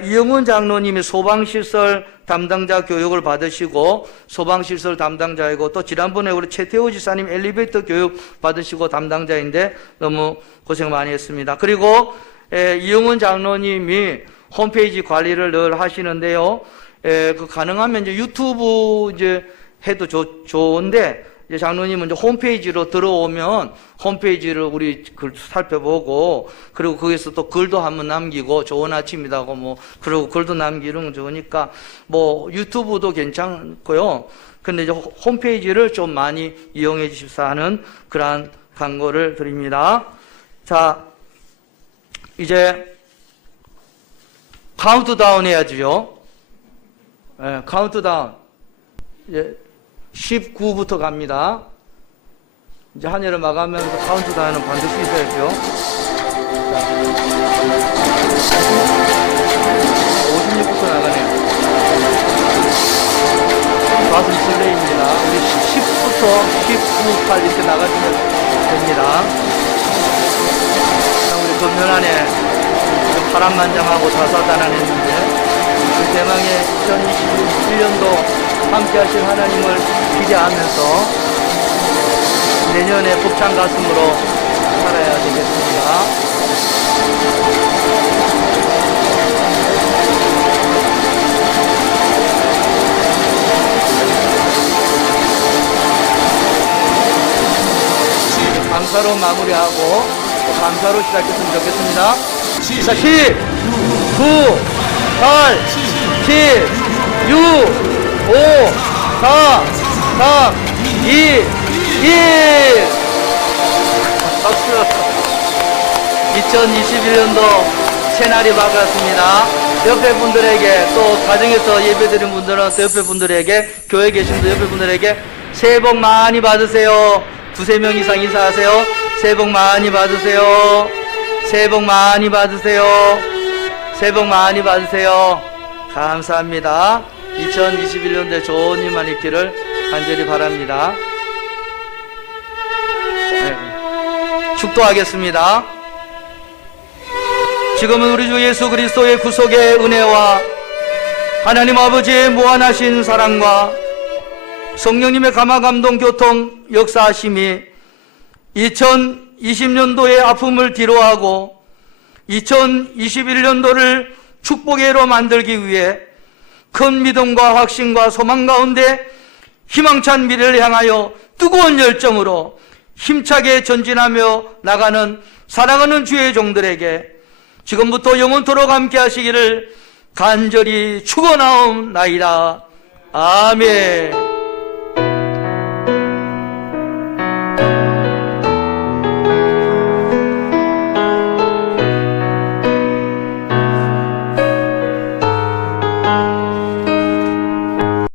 이영훈 장로님이 소방시설 담당자 교육을 받으시고 소방시설 담당자이고 또 지난번에 우리 최태호 지사님 엘리베이터 교육 받으시고 담당자인데 너무 고생 많이 했습니다. 그리고 이영훈 장로님이 홈페이지 관리를 늘 하시는데요. 그 가능하면 이제 유튜브 이제 해도 좋은데 이제 장로님은 이제 홈페이지로 들어오면 홈페이지를 우리 글 살펴보고 그리고 거기서 또 글도 한번 남기고 좋은 아침이라고 뭐 그리고 글도 남기는 건 좋으니까 뭐 유튜브도 괜찮고요. 근데 이제 홈페이지를 좀 많이 이용해 주십사 하는 그러한 광고를 드립니다. 자, 이제 카운트다운 해야죠. 카운트다운. 이제 19부터 갑니다. 이제 한 해를 마감하면서 카운트다운은 반드시 있어야죠. 56부터 나가네요. 가슴 설레입니다. 우리 10부터 19, 8 이렇게 나가시면 됩니다. 우리 금년안에 파란만장하고 다사다난했는데 그 대망의 2021년도 함께 하실 하나님을 기대하면서 내년에 벅찬 가슴으로 살아야 되겠습니다. 감사로 마무리하고 또 감사로 시작했으면 좋겠습니다. 자, 10, 9, 8, 7, 6, 5, 4, 3, 2, 1. 박수. 2021년도 새날이 밝았습니다. 옆에 분들에게, 또 가정에서 예배드린 분들은 또 옆에 분들에게, 교회 계신 분 옆에 분들에게 새해 복 많이 받으세요. 두세 명 이상 인사하세요. 새해 복 많이 받으세요. 새해 복 많이 받으세요. 새해 복 많이 받으세요. 감사합니다. 2021년도에 좋은 일만 있기를 간절히 바랍니다. 네. 축도하겠습니다. 지금은 우리 주 예수 그리스도의 구속의 은혜와 하나님 아버지의 무한하신 사랑과 성령님의 감화감동 교통 역사하심이 2020년도의 아픔을 뒤로하고 2021년도를 축복의 해로 만들기 위해 큰 믿음과 확신과 소망 가운데 희망찬 미래를 향하여 뜨거운 열정으로 힘차게 전진하며 나가는 사랑하는 주의 종들에게 지금부터 영원토록 함께 하시기를 간절히 축원하옵나이다. 아멘.